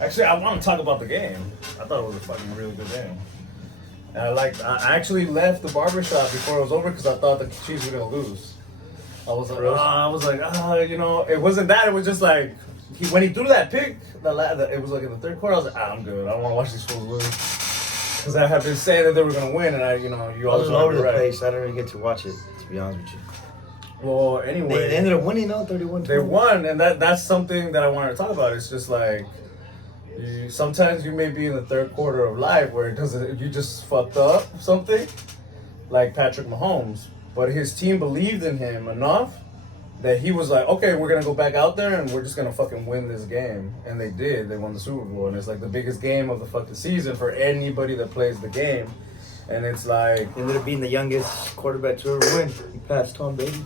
Actually, I want to talk about the game. I thought it was a fucking really good game. And I actually left the barbershop before it was over because I thought the Chiefs were gonna lose. I was like, it wasn't that. It was just like when he threw that pick, it was like in the third quarter. I was like, I'm good. I don't want to watch these fools lose because I have been saying that they were gonna win, and you always all over the place. I didn't really get to watch it, to be honest with you. Well, anyway, they ended up winning, though, 31-20. They won, and that's something that I wanted to talk about. It's just like sometimes you may be in the third quarter of life where you just fucked up something, like Patrick Mahomes. But his team believed in him enough that he was like, okay, we're going to go back out there and we're just going to fucking win this game. And they did. They won the Super Bowl. And it's like the biggest game of the fucking season for anybody that plays the game. And it's like... He ended up being the youngest quarterback to ever win. He passed Tom Brady.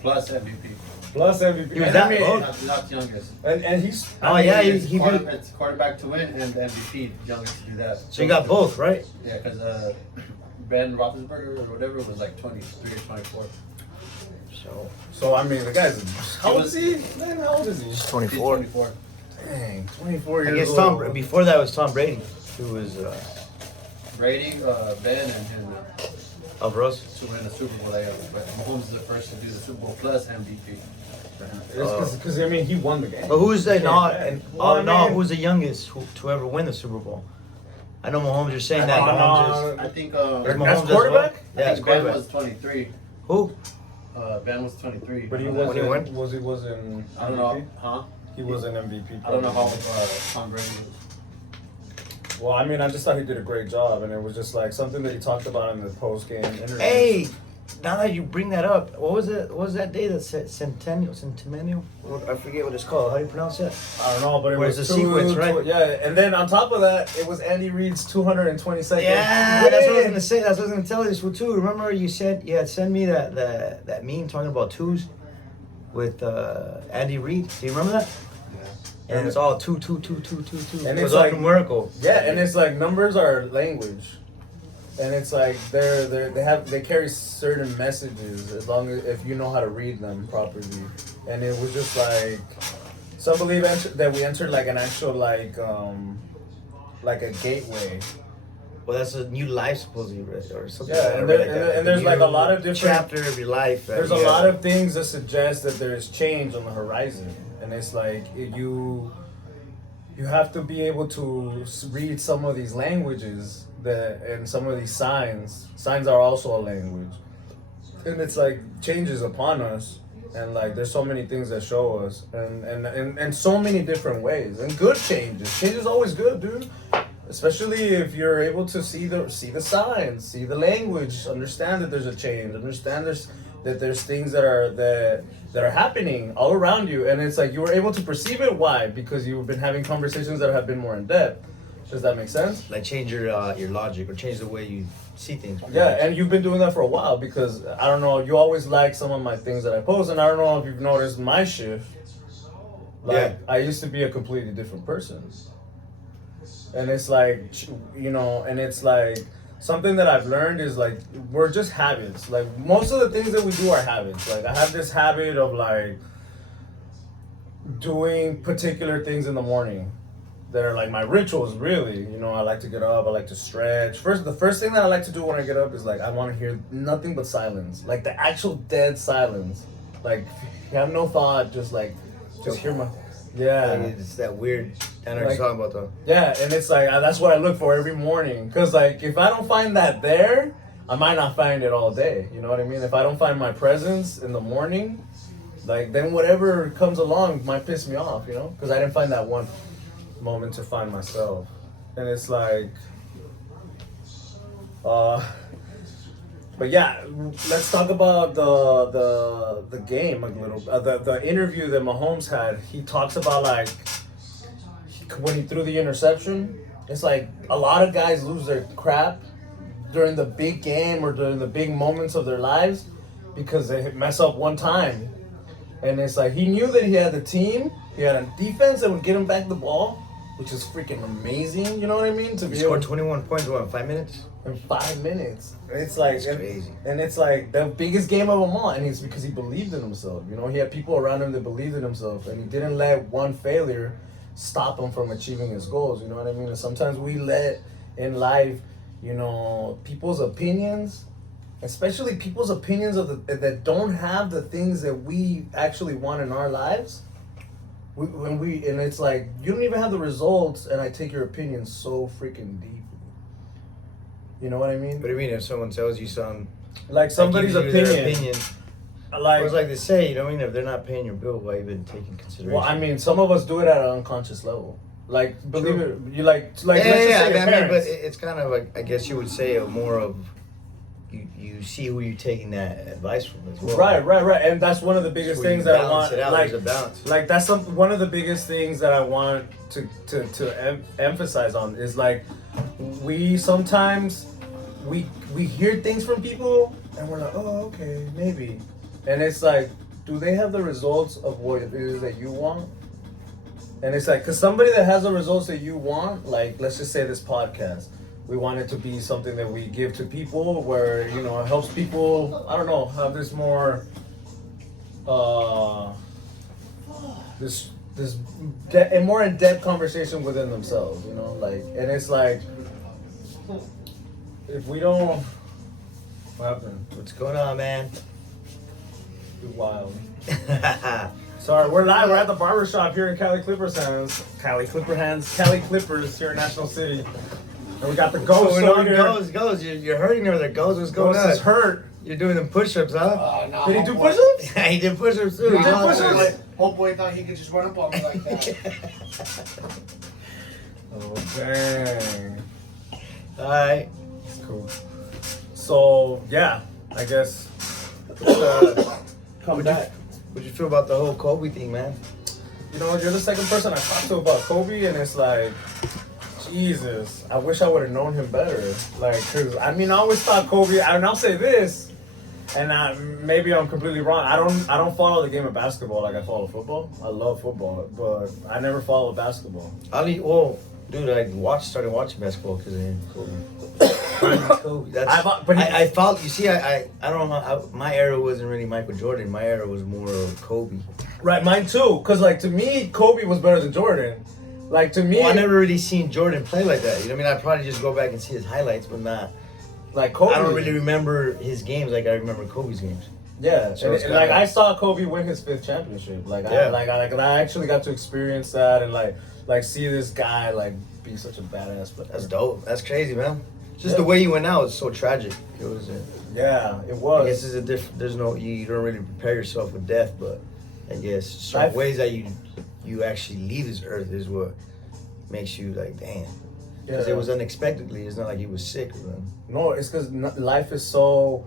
Plus MVP. He was that not youngest. And he's... he it's quarterback to win and MVP youngest to do that. So you got both, right? Yeah, because Ben Roethlisberger or whatever was like 23 or 24. So I mean, the guy's... How old is he? Man, how old is he? He's 24. He's 24. Dang, 24 years I guess old. before that was Tom Brady, who was... Brady, Ben, and Alvarez. to win the Super Bowl. But Mahomes is the first to do the Super Bowl plus MVP. Because I mean, he won the game. But who's the who's the youngest to ever win the Super Bowl? I know Mahomes. You're saying that Mahomes is. I think that's quarterback. Yeah, I think Ben was 23. Who? Ben was 23. But he wasn't. I don't know. Huh? He was an MVP. I don't know how old Tom Brady was. Well, I mean, I just thought he did a great job, and it was just like something that he talked about in the post-game interview. Hey, now that you bring that up, what was it? What was that day that said Centennial? I forget what it's called. How do you pronounce that? I don't know, but it was the sequence, right? Yeah, and then on top of that, it was Andy Reid's 222nd. Yeah, that's what I was gonna say. That's what I was gonna tell you too. Remember, you said you had sent me that meme talking about twos with Andy Reid. Do you remember that? And it's all two. And it's like numerical. Yeah, and it's like numbers are language, and it's like they carry certain messages as long as if you know how to read them properly. And it was just like some believe that we entered like an actual like a gateway. Well, that's a new life supposedly, or something. Yeah, and there's like a lot of different chapter of your life. There's a lot of things that suggest that there's change on the horizon. And it's like you have to be able to read some of these languages and some of these signs. Signs are also a language, and it's like changes upon us, and like there's so many things that show us, and so many different ways, and good changes. Change is always good, dude. Especially if you're able to see the signs, see the language, understand that there's a change, understand that there's things that are happening all around you, and it's like you were able to perceive it. Why? Because you've been having conversations that have been more in depth. Does that make sense? Like change your logic or change the way you see things. Yeah, and you've been doing that for a while because I don't know. You always like some of my things that I post, and I don't know if you've noticed my shift. Like I used to be a completely different person, and it's like and it's like. Something that I've learned is like we're just habits. Like most of the things that we do are habits. Like I have this habit of like doing particular things in the morning that are like my rituals. Really, I like to get up. I like to stretch. The first thing that I like to do when I get up is like I want to hear nothing but silence, like the actual dead silence. Like you have no thought, just hear my. Yeah, it's that weird. I know what you're talking about though. Yeah, and it's like that's what I look for every morning. Cause like if I don't find that there, I might not find it all day. You know what I mean? If I don't find my presence in the morning, like then whatever comes along might piss me off. Cause I didn't find that one moment to find myself, and it's like, But yeah, let's talk about the game a little. The interview that Mahomes had. He talks about like when he threw the interception. It's like a lot of guys lose their crap during the big game or during the big moments of their lives because they mess up one time. And it's like he knew that he had the team, he had a defense that would get him back the ball, which is freaking amazing. You know what I mean? He scored 21 points in 5 minutes. In 5 minutes. It's like crazy. And it's like the biggest game of them all, and it's because he believed in himself. He had people around him that believed in himself, and he didn't let one failure stop him from achieving his goals. You know what I mean? And sometimes we let in life, you know, people's opinions, especially people's opinions that don't have the things that we actually want in our lives. And it's like, you don't even have the results, and I take your opinion so freaking deep. You know what I mean? What do you mean if someone tells you something? Like somebody's gives you their opinion. Like, it's like they say, you know what I mean? If they're not paying your bill, why even taking consideration? Well, I mean, some of us do it at an unconscious level. Like, believe True. it, you like Yeah, let's just say your I mean, parents. but it's kind of like, I guess you would say, a more of, you see who you're taking that advice from as well. Right, and that's one of the biggest things that I want. It out. Like, There's a balance. like that's one of the biggest things that I want to emphasize on is like, we sometimes we hear things from people and we're like, oh, okay, maybe, and it's like, do they have the results of what it is that you want? And it's like, because somebody that has the results that you want, like, let's just say this podcast, we want it to be something that we give to people where, you know, it helps people, I don't know, have this more, a more in-depth conversation within themselves, you know, like, and it's like, if we don't, what happened? What's going on, man? You're wild. Sorry, we're live. We're at the barbershop here in Cali Clippers here in National City. And we got the ghost over here. Ghost. You're hurting over there, Ghost. What's going Ghost on? is hurt. You're doing them push-ups, huh? No, Did he do push-ups? Yeah, he did push-ups too. He did push-ups? Homeboy thought he could just run up on me like that. Oh, dang. Alright. Cool. So, yeah, I guess. Come back. What'd you feel about the whole Kobe thing, man? You know, you're the second person I talked to about Kobe, and it's like, Jesus, I wish I would have known him better. Like, cause I mean, I always thought Kobe, and I'll say this, and maybe I'm completely wrong. I don't follow the game of basketball like I follow football. I love football, but I never follow basketball. Dude, I started watching basketball because of Kobe. Kobe. I followed. You see, I don't know. My era wasn't really Michael Jordan. My era was more of Kobe. Right, mine too. Cause like, to me, Kobe was better than Jordan. Like, to me, I never really seen Jordan play like that. You know what I mean? I'd probably just go back and see his highlights, but not like Kobe. I don't really remember his games like I remember Kobe's games. Yeah, So and like, I saw Kobe win his 5th championship. Like, Yeah. I actually got to experience that and like see this guy like be such a badass. But That's dope. That's crazy, man. Just the way he went out was so tragic. It was. Yeah, it was. I guess it's a different. There's no. You don't really prepare yourself with death, but I guess certain ways that you actually leave this earth is what makes you like, damn. Because it was unexpectedly. It's not like he was sick or something. No, it's because life is so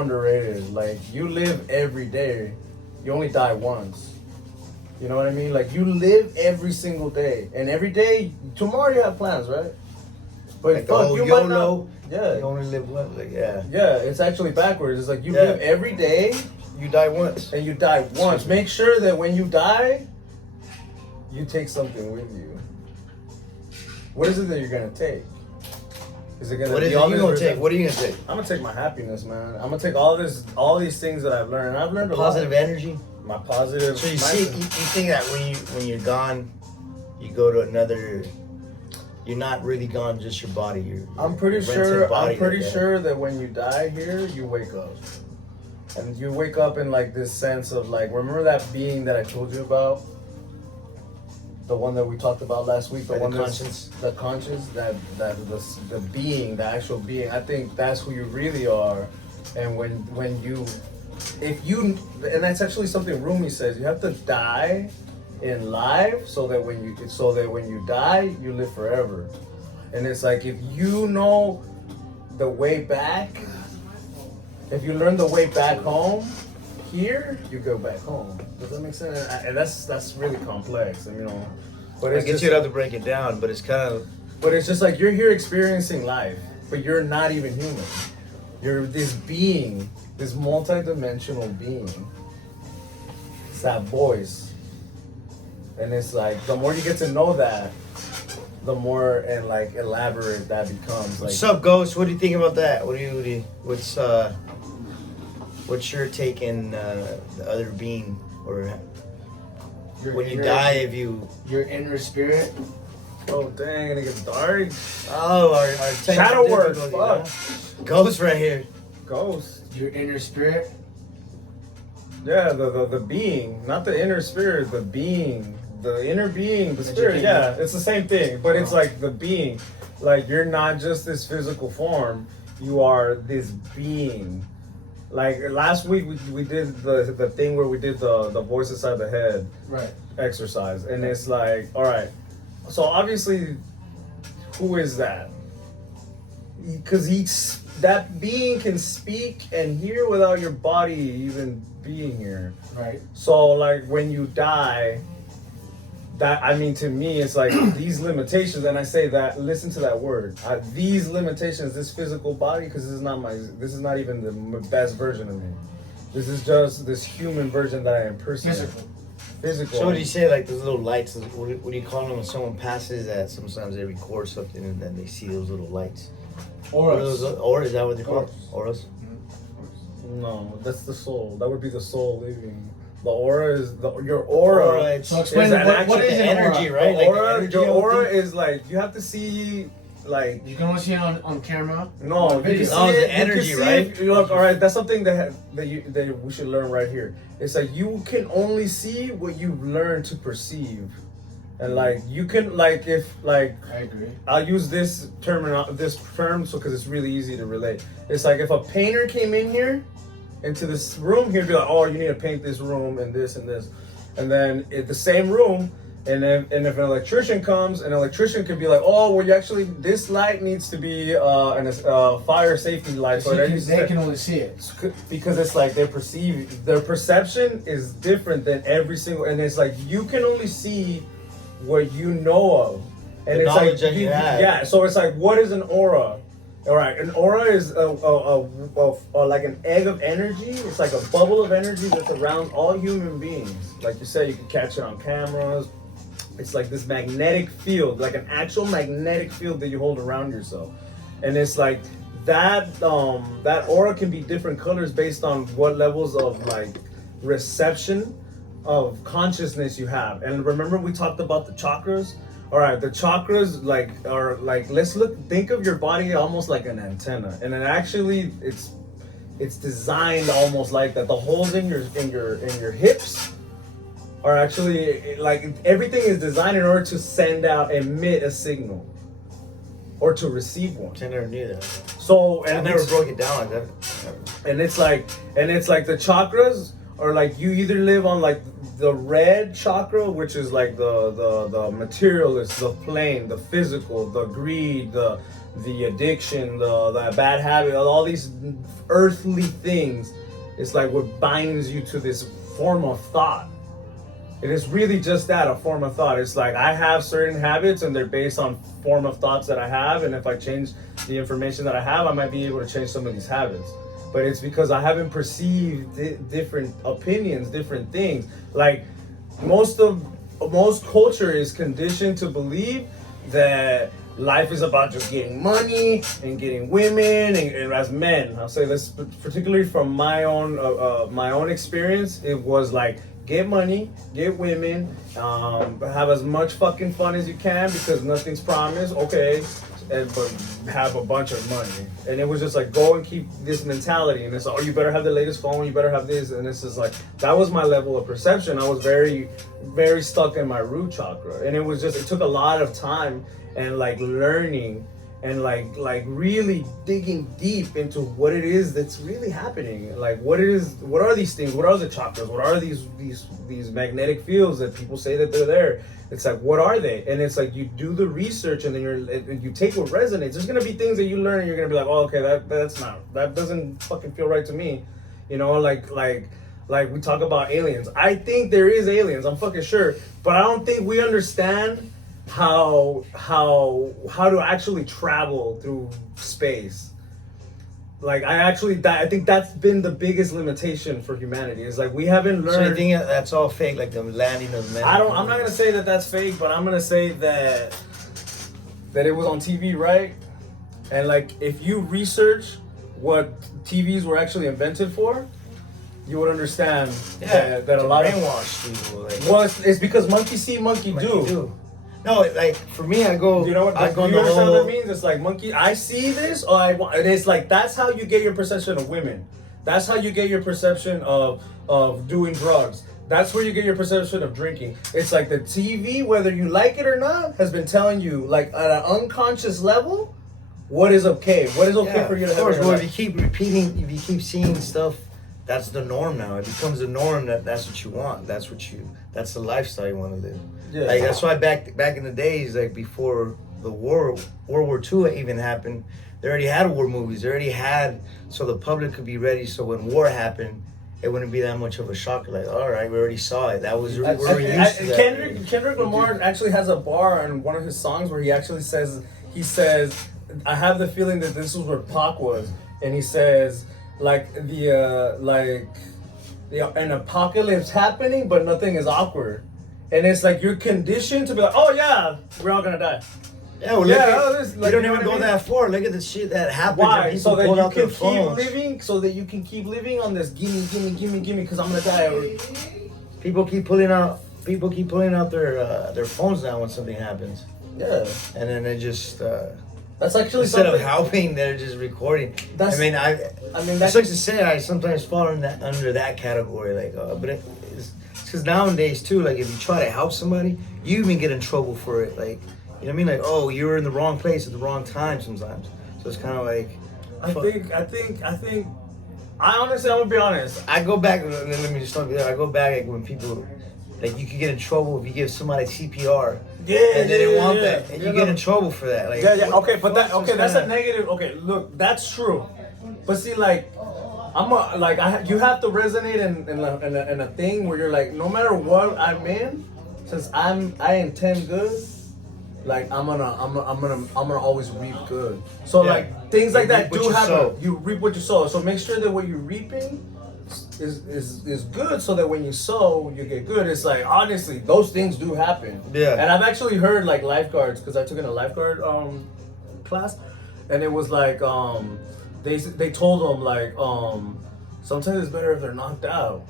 underrated. Like, you live every day, you only die once. You know what I mean? Like, you live every single day, and every day, tomorrow you have plans, right? But Like fuck, you might YOLO. not. Yeah. You only live once. Like, yeah. Yeah, it's actually backwards. It's like, you live every day, You die once. and you die once. Make sure that when you die, you take something with you. What is it that you're gonna take? Is it gonna What be is it all you this gonna resent- take? What are you gonna take? I'm gonna take my happiness, man. I'm gonna take all these things that I've learned. And I've learned Positive a lot. energy. My positive. So you see, you think that when you're gone, you go to another. You're not really gone, just your body. I'm pretty rented sure that when you die here, you wake up, and you wake up in like this sense of like, remember that being that I told you about, the one that we talked about last week, Like the one the that's the conscience, the being, the actual being. I think that's who you really are, and when you, if you, and that's actually something Rumi says. You have to die in life so that when you die, you live forever. And it's like, if you know the way back, if you learn the way back home, here you go back home. Does that make sense? And that's really complex. And, you know, but I it's guess just, you'd have to break it down, but it's kind of. but it's just like, you're here experiencing life, but you're not even human. You're this being, this multi-dimensional being. It's that voice. And it's like, the more you get to know that, the more and like elaborate that becomes. Like, What's up, Ghost? What do you think about that? What's your take in the other being, or when you die, if you your inner spirit. Oh dang, it gets dark. our Shadow work. Fuck. Ghost right here. Ghost. Your inner spirit. Yeah, the being, not the inner spirit, the being, the inner being, the spirit. Yeah, it's the same thing, but it's like the being. Like you're not just this physical form, you are this being. Like last week we did the thing where we did the voice inside the head exercise, and it's like, all right, so obviously, who is that? Because that being can speak and hear without your body even being here. Right. So like when you die, that, I mean, to me, it's like these limitations, and I say that, listen to that word. These limitations, this physical body, because this is not even the best version of me. This is just this human version that I am personally. Physical. So what do you say, like those little lights? What do you call them when someone passes that? Sometimes they record something and then they see those little lights. Auras. Or is that what they call it? Auras? No, that's the soul. That would be the soul leaving. The aura is your aura. So explain what is an energy, aura? right? Like Like energy, your aura is like, you have to see, like, you can only see it on camera. No, video. it's the energy, right? Look, all right, that's something that we should learn right here. It's like you can only see what you've learned to perceive, and like you can, like, if like, I agree. I'll use this term so because it's really easy to relate. It's like if a painter came in here into this room, he'd be like, oh, you need to paint this room and this and this, and then in the same room. And if an electrician comes, an electrician could be like, oh, well, you actually, this light needs to be a fire safety light. So they can only see it. Because it's like their perception is different than every single, and it's like you can only see what you know of. And the it's knowledge like, that you have. Yeah, so it's like, what is an aura? All right, an aura is like an egg of energy. It's like a bubble of energy that's around all human beings. Like you said, you can catch it on cameras. It's like this magnetic field, like an actual magnetic field that you hold around yourself. And it's like that aura can be different colors based on what levels of like reception of consciousness you have. And remember we talked about the chakras? All right, the chakras are like, think of your body almost like an antenna. And then actually it's designed almost like that. The holes in your hips are actually, like, everything is designed in order to emit a signal or to receive one. I never knew that. So, I never broke it down like that. And it's like the chakras are like, you either live on like the red chakra, which is like the materialist, the plane, the physical, the greed, the addiction, the bad habit, all these earthly things. It's like what binds you to this form of thought. It is really just that, a form of thought. It's like I have certain habits and they're based on form of thoughts that I have, and if I change the information that I have, I might be able to change some of these habits. But it's because I haven't perceived different opinions, different things. Like most culture is conditioned to believe that life is about just getting money and getting women, and as men, I'll say this particularly from my own experience, it was like, get money, get women, have as much fucking fun as you can because nothing's promised, okay, but have a bunch of money. And it was just like, go and keep this mentality. And it's like, oh, you better have the latest phone, you better have this. And it's just like, that was my level of perception. I was very, very stuck in my root chakra. And it took a lot of time and like learning and like really digging deep into what it is that's really happening. Like what are these things? What are the chakras? What are these magnetic fields that people say that they're there? It's like, what are they? And it's like, you do the research and then you take what resonates. There's gonna be things that you learn and you're gonna be like, oh, okay, that doesn't fucking feel right to me. You know, like we talk about aliens. I think there is aliens, I'm fucking sure, but I don't think we understand how to actually travel through space. Like I think that's been the biggest limitation for humanity. Is like we haven't learned. So you think that's all fake, like the landing of men? I'm not gonna say that that's fake, but I'm gonna say that it was on TV, right? And like if you research what TVs were actually invented for, you would understand that a lot of brainwashed people. Like, well, it's because monkey see, monkey do. No, like for me, I go. You know what? I go you on the understand what whole. that means? It's like monkey. I see this, or I want. It's like that's how you get your perception of women. That's how you get your perception of doing drugs. That's where you get your perception of drinking. It's like the TV, whether you like it or not, has been telling you, like at an unconscious level, what is okay. What is okay for you to of have. course, in your well, if life. you keep repeating, if you keep seeing stuff, that's the norm now. It becomes the norm that's what you want. That's the lifestyle you want to live. Yeah. Like that's why back in the days, like before the World War II even happened, they already had war movies. They already had, so the public could be ready. So when war happened, it wouldn't be that much of a shock. Like, all right, we already saw it. That was we're used to that. Kendrick Lamar actually has a bar in one of his songs where he actually says, I have the feeling that this was where Pac was, and he says like an apocalypse happening, but nothing is awkward, and it's like you're conditioned to be like, oh yeah, we're all gonna die. Yeah, well, you don't even go that far. Look at the shit that happens. Why? So that you can keep phones. living, so that you can keep living on this gimme, because I'm gonna die. People keep pulling out their phones now when something happens. Yeah, And then they just that's actually instead of something. helping, they're just recording. I mean, that it sucks to say I sometimes fall in that under that category. Like, but it's because nowadays too. Like, if you try to help somebody, you even get in trouble for it. Like, you know what I mean? Like, oh, you were in the wrong place at the wrong time sometimes. So it's kind of like. I think. I honestly, I'm gonna be honest. I go back. Let me just stop you there. I go back like when people, like, you could get in trouble if you give somebody CPR. Yeah, and they didn't want yeah. that, and you get in trouble for that. Like, Yeah. Okay, but that's that's a negative. Okay, look, that's true. But see, like, you have to resonate in a thing where you're like, no matter what I'm in, since I intend good. Like I'm gonna always reap good. So like things like that do happen. You reap what you sow. So make sure that what you're reaping is good, so that when you sow, you get good. It's like honestly, those things do happen. Yeah. And I've actually heard like lifeguards, because I took in a lifeguard class, and it was like they told them like sometimes it's better if they're knocked out.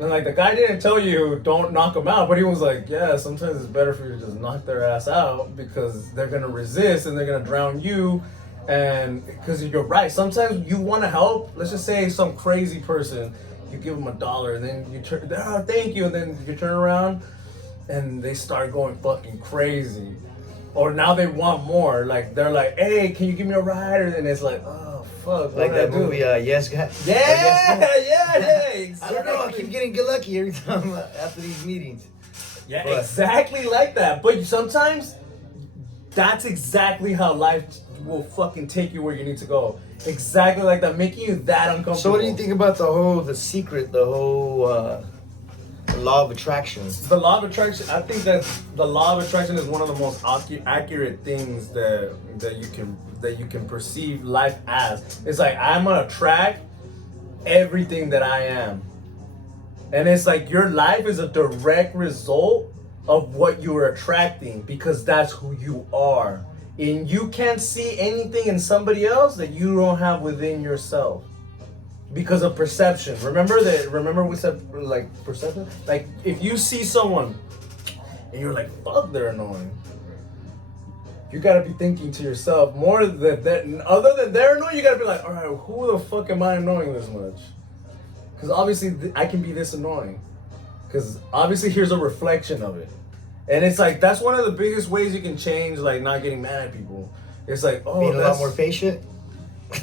And like the guy didn't tell you don't knock them out, but he was like, yeah, sometimes it's better for you to just knock their ass out, because they're gonna resist and they're gonna drown you. And because you're right, sometimes you want to help. Let's just say some crazy person, you give them $1 and then you turn, oh, thank you, and then you turn around and they start going fucking crazy, or now they want more. Like they're like, hey, can you give me a ride? And it's like, oh fuck, like that movie, Yes Guy. Yeah, exactly. I don't know. I keep getting good lucky every time after these meetings. Yeah, But- exactly like that. But sometimes that's exactly how life will fucking take you where you need to go. Exactly like that, making you that uncomfortable. So what do you think about the whole law of attraction? The law of attraction, I think that the law of attraction is one of the most accurate things that you can perceive life as. It's like I'm gonna attract everything that I am. And it's like your life is a direct result of what you're attracting, because that's who you are. And you can't see anything in somebody else that you don't have within yourself, because of perception. Remember we said like perception? Like if you see someone and you're like, fuck, they're annoying, you gotta be thinking to yourself more than other than they're annoying, you gotta be like, all right, who the fuck am I annoying this much? Because obviously I can be this annoying. Because obviously here's a reflection of it. And it's like, that's one of the biggest ways you can change, like not getting mad at people. It's like, oh, being a lot more patient.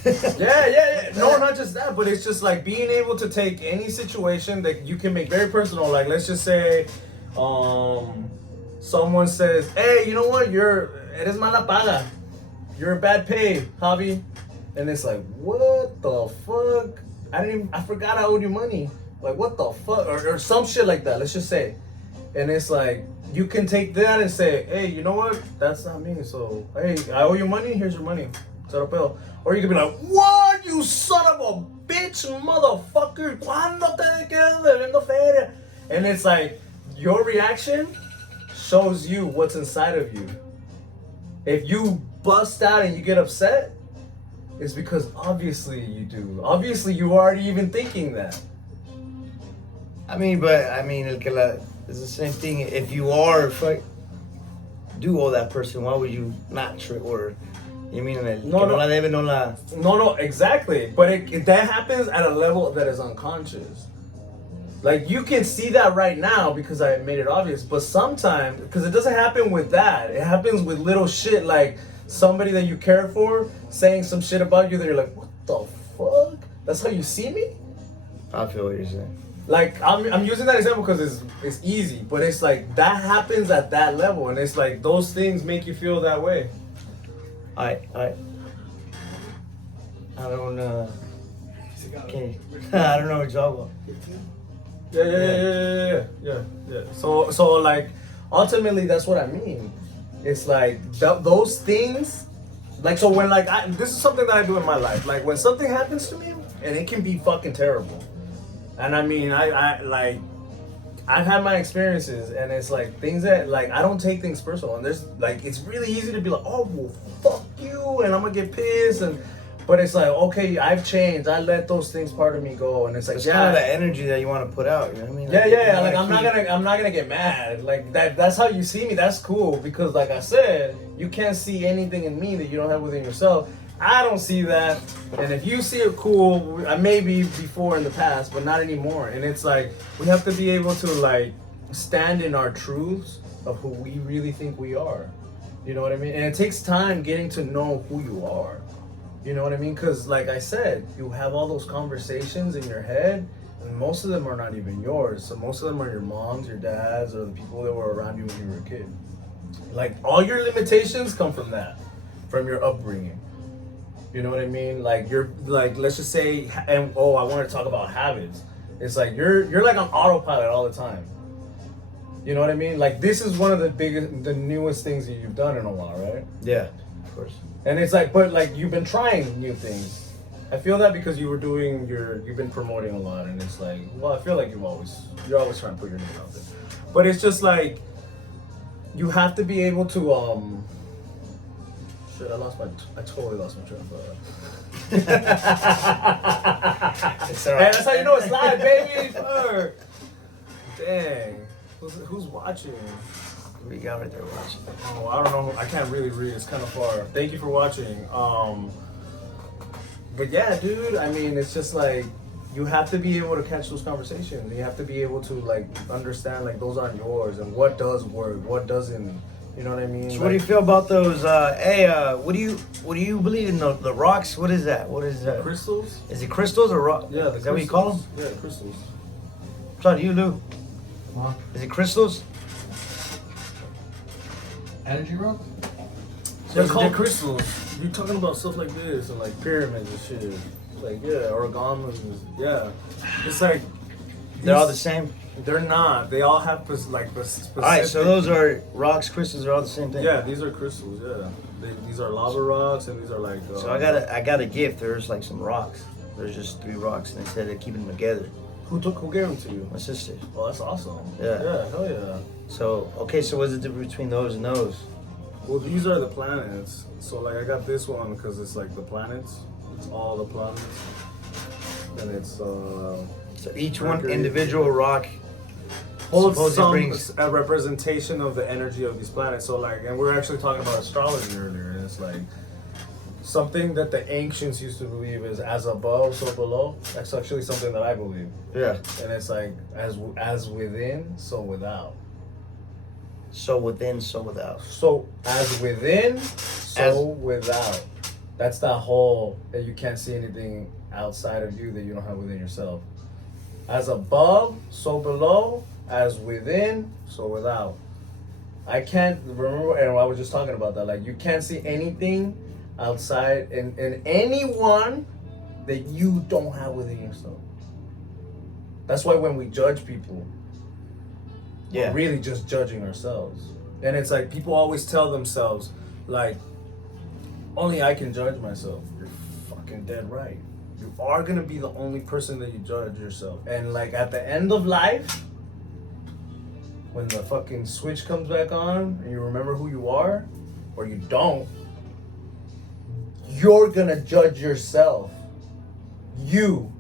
Yeah. No, not just that, but it's just like being able to take any situation that you can make very personal. Like, let's just say, someone says, hey, you know what? Eres mala paga. You're a bad pay, Javi. And it's like, what the fuck? I forgot I owed you money. Like, what the fuck? Or some shit like that, let's just say. And it's like, you can take that and say, hey, you know what? That's not me. So, hey, I owe you money. Here's your money. Cero pedo. Or you could be like, what, you son of a bitch, motherfucker? ¿Cuándo te quedas debiendo feria? And it's like, your reaction shows you what's inside of you. If you bust out and you get upset, it's because obviously you do. Obviously you already even thinking that. I mean, it's the same thing. If you are do owe that person, why would you not or you mean No, la debe, no la. No, exactly. But that happens at a level that is unconscious. Like, you can see that right now because I made it obvious. But sometimes, because it doesn't happen with that. It happens with little shit like somebody that you care for saying some shit about you that you're like, what the fuck? That's how you see me? I feel what you're saying. Like, I'm using that example because it's easy. But it's like, that happens at that level. And it's like, those things make you feel that way. I don't okay. I don't know what you're talking about. Yeah. So like, ultimately, that's what I mean. It's like those things, like, so when like this is something that I do in my life. Like, when something happens to me, and it can be fucking terrible, and I mean, I've had my experiences, and it's like things that like I don't take things personal, and there's like it's really easy to be like, oh well, fuck you, and I'm gonna get pissed, but it's like, okay, I've changed. I let those things part of me go, and it's like, it's kind of the energy that you want to put out. You know what I mean? Yeah. Like, I'm not gonna get mad. Like that's how you see me. That's cool because, like I said, you can't see anything in me that you don't have within yourself. I don't see that, and if you see it, cool. Maybe before in the past, but not anymore. And it's like we have to be able to like stand in our truths of who we really think we are. You know what I mean? And it takes time getting to know who you are. You know what I mean? Because, like I said, you have all those conversations in your head, and most of them are not even yours. So most of them are your mom's, your dad's, or the people that were around you when you were a kid. Like, all your limitations come from that, from your upbringing. You know what I mean? Like, you're like, let's just say, and I want to talk about habits. It's like you're like on autopilot all the time. You know what I mean? Like, this is one of the newest things that you've done in a while, right? Yeah, of course. And it's like, but like you've been trying new things. I feel that because you've been promoting a lot, and it's like, well, I feel like you're always trying to put your name out there. But it's just like, you have to be able to, shit, I totally lost my train of thought. It's all right. Hey, that's how you know it's live, baby. Fuck. Dang. Who's watching? We got right there watching. Oh, I don't know. I can't really read. It's kind of far. Thank you for watching. But yeah, dude. I mean, it's just like you have to be able to catch those conversations. You have to be able to like understand like those aren't yours and what does work, what doesn't. You know what I mean? So what do you feel about those? What do you believe in the rocks? What is that? What is that? Crystals? Is it crystals or rock? Yeah, is that what you call them? Yeah, crystals. So do you, Lou? Huh? Is it crystals? Energy rock? They're called crystals. You're talking about stuff like this and like pyramids and shit. Like, yeah, origamis. Yeah. It's like They're all the same? They're not. They all have specific. Alright, so those are rocks, crystals are all the same thing? Yeah, these are crystals, yeah. These are lava rocks, and these are like... so I got a gift. There's like some rocks. There's just 3 rocks, and they said they're keeping them together. Who gave them to you? My sister. Oh, that's awesome. Yeah. Yeah, hell yeah. So, okay, so what's the difference between those and those? Well, these are the planets. So, like, I got this one because it's like the planets. It's all the planets. And it's, So each one Mercury, individual rock holds supposedly a representation of the energy of these planets. So, like, and we were actually talking about astrology earlier, and it's like something that the ancients used to believe is as above, so below. That's actually something that I believe. Yeah. And it's like as within, so without. So within, so without. So as within, so without. That's that whole that you can't see anything outside of you that you don't have within yourself. As above, so below. As within, so without. I can't remember, and I was just talking about that. Like, you can't see anything outside in anyone that you don't have within yourself. That's why when we judge people, we're really just judging ourselves. And it's like people always tell themselves, like, only I can judge myself. You're fucking dead right. You are gonna be the only person that you judge yourself. And like at the end of life, when the fucking switch comes back on and you remember who you are, or you don't, you're gonna judge yourself. You.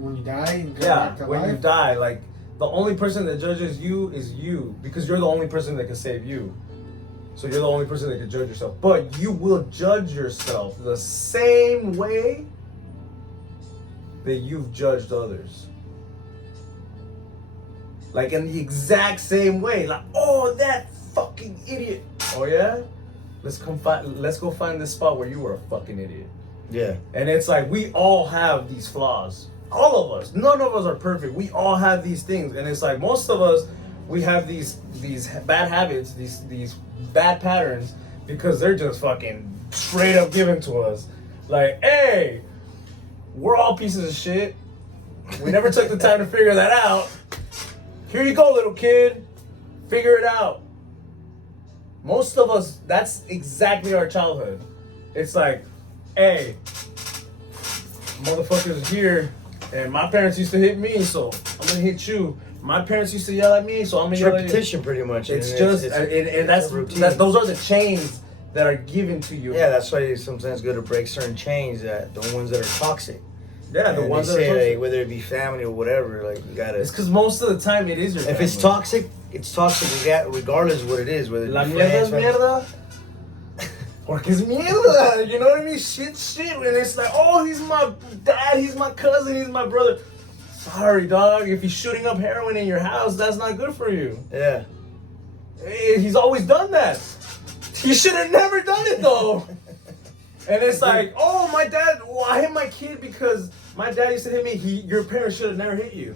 when you die and come Yeah, back to when you life? die, like the only person that judges you is you, because you're the only person that can save you. So you're the only person that can judge yourself. But you will judge yourself the same way that you've judged others. Like in the exact same way. Like, oh, that fucking idiot. Oh yeah? Let's go find this spot where you were a fucking idiot. Yeah. And it's like we all have these flaws. All of us. None of us are perfect. We all have these things. And it's like most of us, we have these bad habits, these bad patterns, because they're just fucking straight up given to us. Like, hey, we're all pieces of shit. We never took the time to figure that out. Here you go, little kid. Figure it out. Most of us, that's exactly our childhood. It's like, hey, motherfuckers here, and my parents used to hit me, so I'm gonna hit you. My parents used to yell at me, so I'm gonna yell at you. Repetition, pretty much. It's and just, it's that's a routine. those are the chains that are given to you. Yeah, that's why it's sometimes good to break certain chains, that the ones that are toxic. Yeah, the And ones they that are say, toxic. like, whether it be family or whatever, like you gotta. It's because most of the time it is your If it's family. toxic, it's toxic regardless of what it is. Whether La it be mierda es friends, mierda. Porque es mierda, you know what I mean? Shit. And it's like, oh, he's my dad, he's my cousin, he's my brother. Sorry, dog. If he's shooting up heroin in your house, that's not good for you. Yeah. He's always done that. He should have never done it, though. And it's like, oh, my dad, well, I hit my kid because my dad used to hit me. Your parents should have never hit you.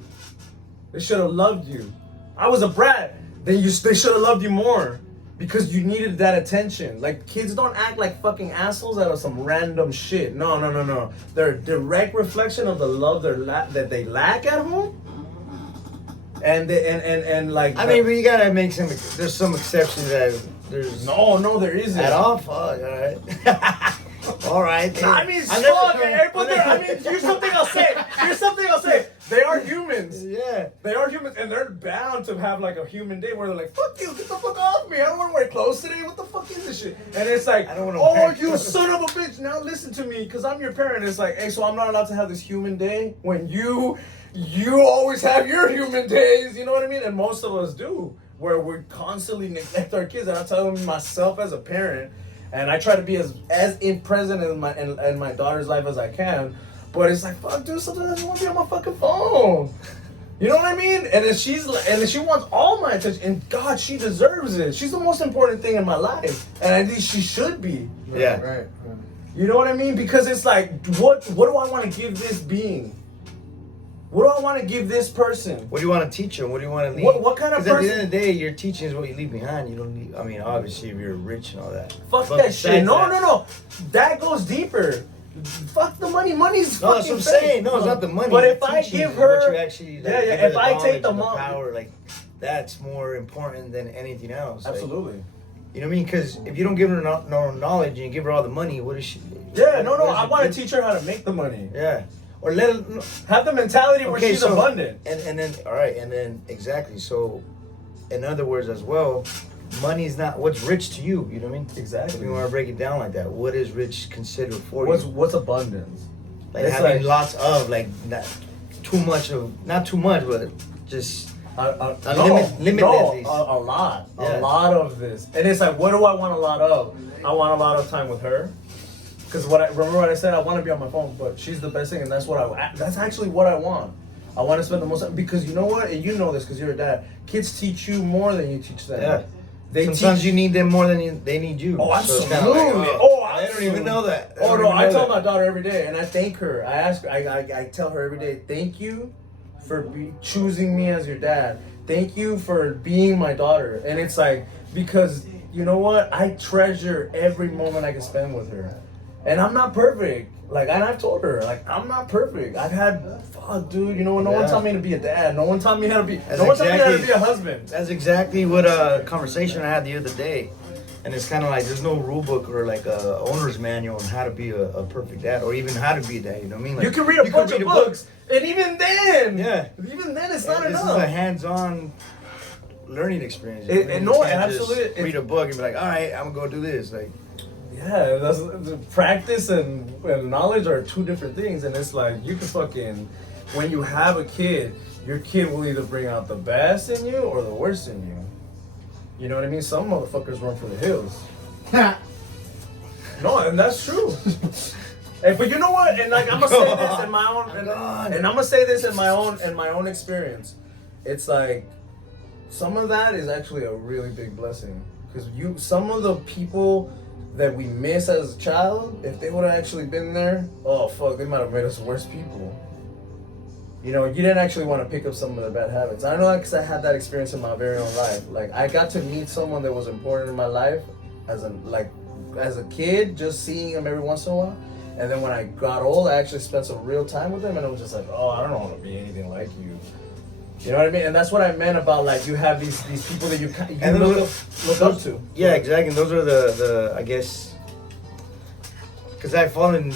They should have loved you. I was a brat. They should have loved you more because you needed that attention. Like, kids don't act like fucking assholes out of some random shit. No. They're a direct reflection of the love that they lack at home. And like, I mean, but you gotta make some. There's some exceptions that there's. no, there isn't. At all? Fuck. All right. All right. I mean, I never fuck, come- but here's something I'll say. They are humans. Yeah. They are humans, and they're bound to have like a human day where they're like, "Fuck you, get the fuck off me! I don't want to wear clothes today. What the fuck is this shit?" And it's like, I don't wanna "Oh, wear you clothes." son of a bitch! Now listen to me, cause I'm your parent." It's like, "Hey, so I'm not allowed to have this human day when you always have your human days." You know what I mean? And most of us do, where we constantly neglect our kids. And I tell them myself as a parent. And I try to be as in present in my daughter's life as I can, but it's like, fuck, dude, sometimes I just want to be on my fucking phone. You know what I mean? And then she wants all my attention, and God, she deserves it. She's the most important thing in my life, and at least she should be. Yeah. Right. You know what I mean? Because it's like, what do I want to give this being? What do I want to give this person? What do you want to teach them? What do you want to leave? What kind of Because at person? the end of the day, your teaching is what you leave behind. You don't leave. I mean, obviously, if you're rich and all that. Fuck But that shit. besides No. That goes deeper. Fuck the money. Money's No, that's fucking what I'm saying. fake. No, it's not the money. But The if I teaching give is what her, you actually, like, yeah, give her if I take knowledge the and power, like that's more important than anything else. Like, absolutely. you know what I mean? Because if you don't give her no knowledge and you give her all the money, what is she? Yeah, no. what is I it want good? to teach her how to make the money. Yeah, or let her. Have the mentality where Okay, she's so- abundant. And then all right, and then exactly. So, in other words, as well, money is not what's rich to you. You know what I mean? Exactly. If you want to break it down like that, what is rich considered for you? What's abundance? Like It's having like- lots of, like, not too much, but just Limitless. limitless. A lot. Yeah. A lot of this. And it's like, what do I want a lot of? I want a lot of time with her. Because remember what I said? I want to be on my phone, but she's the best thing, and that's actually what I want. I want to spend the most time, because you know what? And you know this because you're a dad. Kids teach you more than you teach them. Yeah. They Sometimes teach you need them more than they need you. Oh, So it's absolutely. kinda like, I don't even know that. Oh no, I tell my daughter every day, and I thank her. I ask her, I tell her every day, thank you for choosing me as your dad. Thank you for being my daughter. And it's like, because you know what? I treasure every moment I can spend with her. And I'm not perfect. Like, and I've told her, like, I'm not perfect. I've had, fuck, dude, you know, no one taught me to be a dad. No one taught me how to be, no one taught me how to be a husband. That's exactly what a conversation I had the other day. And it's kind of like there's no rule book or like a owner's manual on how to be a perfect dad or even how to be a dad. You know what I mean? Like, You can read a bunch of books, and even then, it's not this enough. is a hands-on learning experience. It- You know? and You no, can't just absolutely. read a book and be like, all right, I'm gonna go do this. Like, Yeah, the practice and knowledge are two different things, and it's like you can fucking when you have a kid, your kid will either bring out the best in you or the worst in you. You know what I mean? Some motherfuckers run for the hills. No, and that's true. Hey, but you know what? And like I'm gonna say this in my own, and I'm gonna say this in my own experience. It's like some of that is actually a really big blessing because some of the people that we miss as a child, if they would have actually been there, oh fuck, they might have made us worse people. You know, you didn't actually want to pick up some of the bad habits. I know that because I had that experience in my very own life. Like I got to meet someone that was important in my life as a kid, just seeing him every once in a while. And then when I got old, I actually spent some real time with him, and it was just like, oh, I don't want to be anything like you. You know what I mean? And that's what I meant about like you have these people that you look up to. Yeah, exactly. And those are the I guess, because I've fallen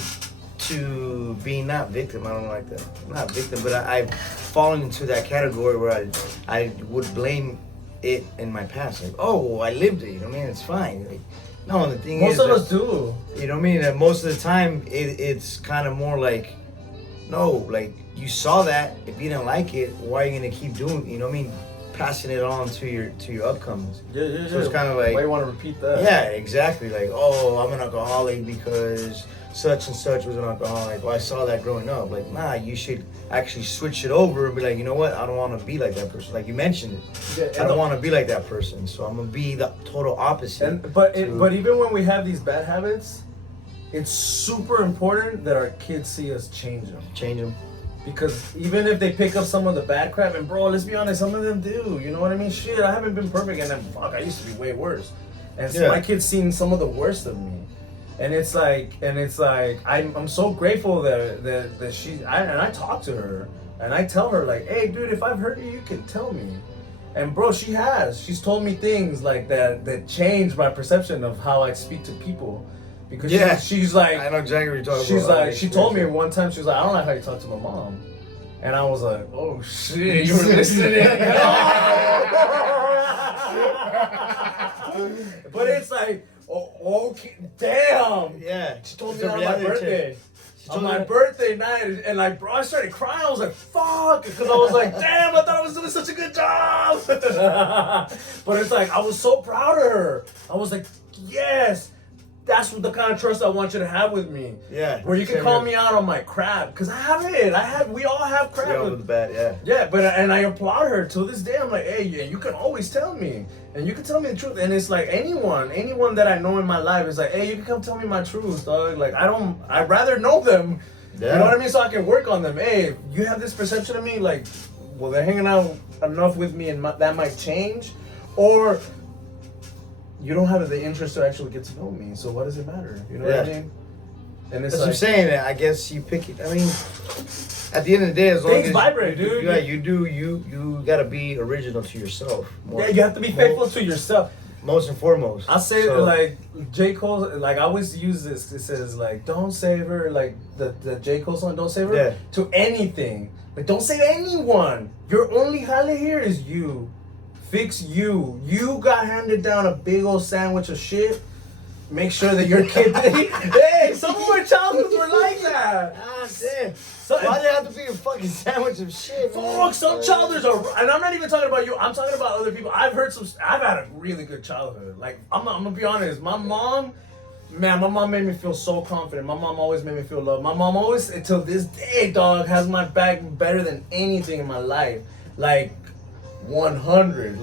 to being not victim. I don't like that. Not victim, but I've fallen into that category where I would blame it in my past. Like, oh, well, I lived it. You know what I mean? It's fine. Like, no, the thing is, most of us do. You know what I mean? And most of the time, it's kind of more like, no, like you saw that. If you didn't like it, why are you gonna keep doing? You know what I mean? Passing it on to your upcomings. Yeah. So it's kind of like, why you want to repeat that? Yeah, exactly. Like, oh, I'm an alcoholic because such and such was an alcoholic. Well, I saw that growing up. Like, nah, you should actually switch it over and be like, you know what? I don't want to be like that person. Like you mentioned it. Yeah, I don't want to be like that person. So I'm gonna be the total opposite. But even when we have these bad habits, it's super important that our kids see us change them. Change them. Because even if they pick up some of the bad crap, and bro, let's be honest, some of them do. You know what I mean? Shit, I haven't been perfect, and then fuck, I used to be way worse. And so my kid's seen some of the worst of me. And it's like I'm so grateful that she I talk to her and I tell her like, hey dude, if I've hurt you, you can tell me. And bro, she's told me things like that changed my perception of how I speak to people. Because she's like, I know exactly what you're talking she's about. Like, she told me one time, she was like, I don't like how you talk to my mom. And I was like, oh shit, you were listening. But it's like, oh, okay, damn. Yeah. She told me that on my birthday. On my birthday night, and like, bro, I started crying. I was like, fuck, because I was like, damn, I thought I was doing such a good job. But it's like, I was so proud of her. I was like, yes. That's the kind of trust I want you to have with me. Yeah. Where you can call me out on my crap. Because I have it. We all have crap. We all have the bad, yeah. Yeah, and I applaud her to this day. I'm like, hey, yeah, you can always tell me. And you can tell me the truth. And it's like anyone that I know in my life is like, hey, you can come tell me my truth, dog. Like, I'd rather know them. Yeah. You know what I mean? So I can work on them. Hey, you have this perception of me, like, well, they're hanging out enough with me and that might change. Or you don't have the interest to actually get to know me, so what does it matter? You know what I mean? And it's that's what I'm saying. I guess you pick it. I mean, at the end of the day, as long things as vibrate, dude. Yeah, you gotta be original to yourself. Yeah, you have to be faithful to yourself. Most and foremost. I say like J. Cole, like I always use this. It says like, don't savor like the J. Cole song, don't savor to anything. Like don't say to anyone. Your only highlight here is you. Fix you. You got handed down a big old sandwich of shit. Make sure that your kid. Hey, some of our childhoods were like that. Ah, damn. Why did it have to be a fucking sandwich of shit? Fuck, some childhoods are. And I'm not even talking about you. I'm talking about other people. I've had a really good childhood. Like I'm gonna be honest. My mom made me feel so confident. My mom always made me feel loved. My mom always, until this day, dog, has my back better than anything in my life. Like 100.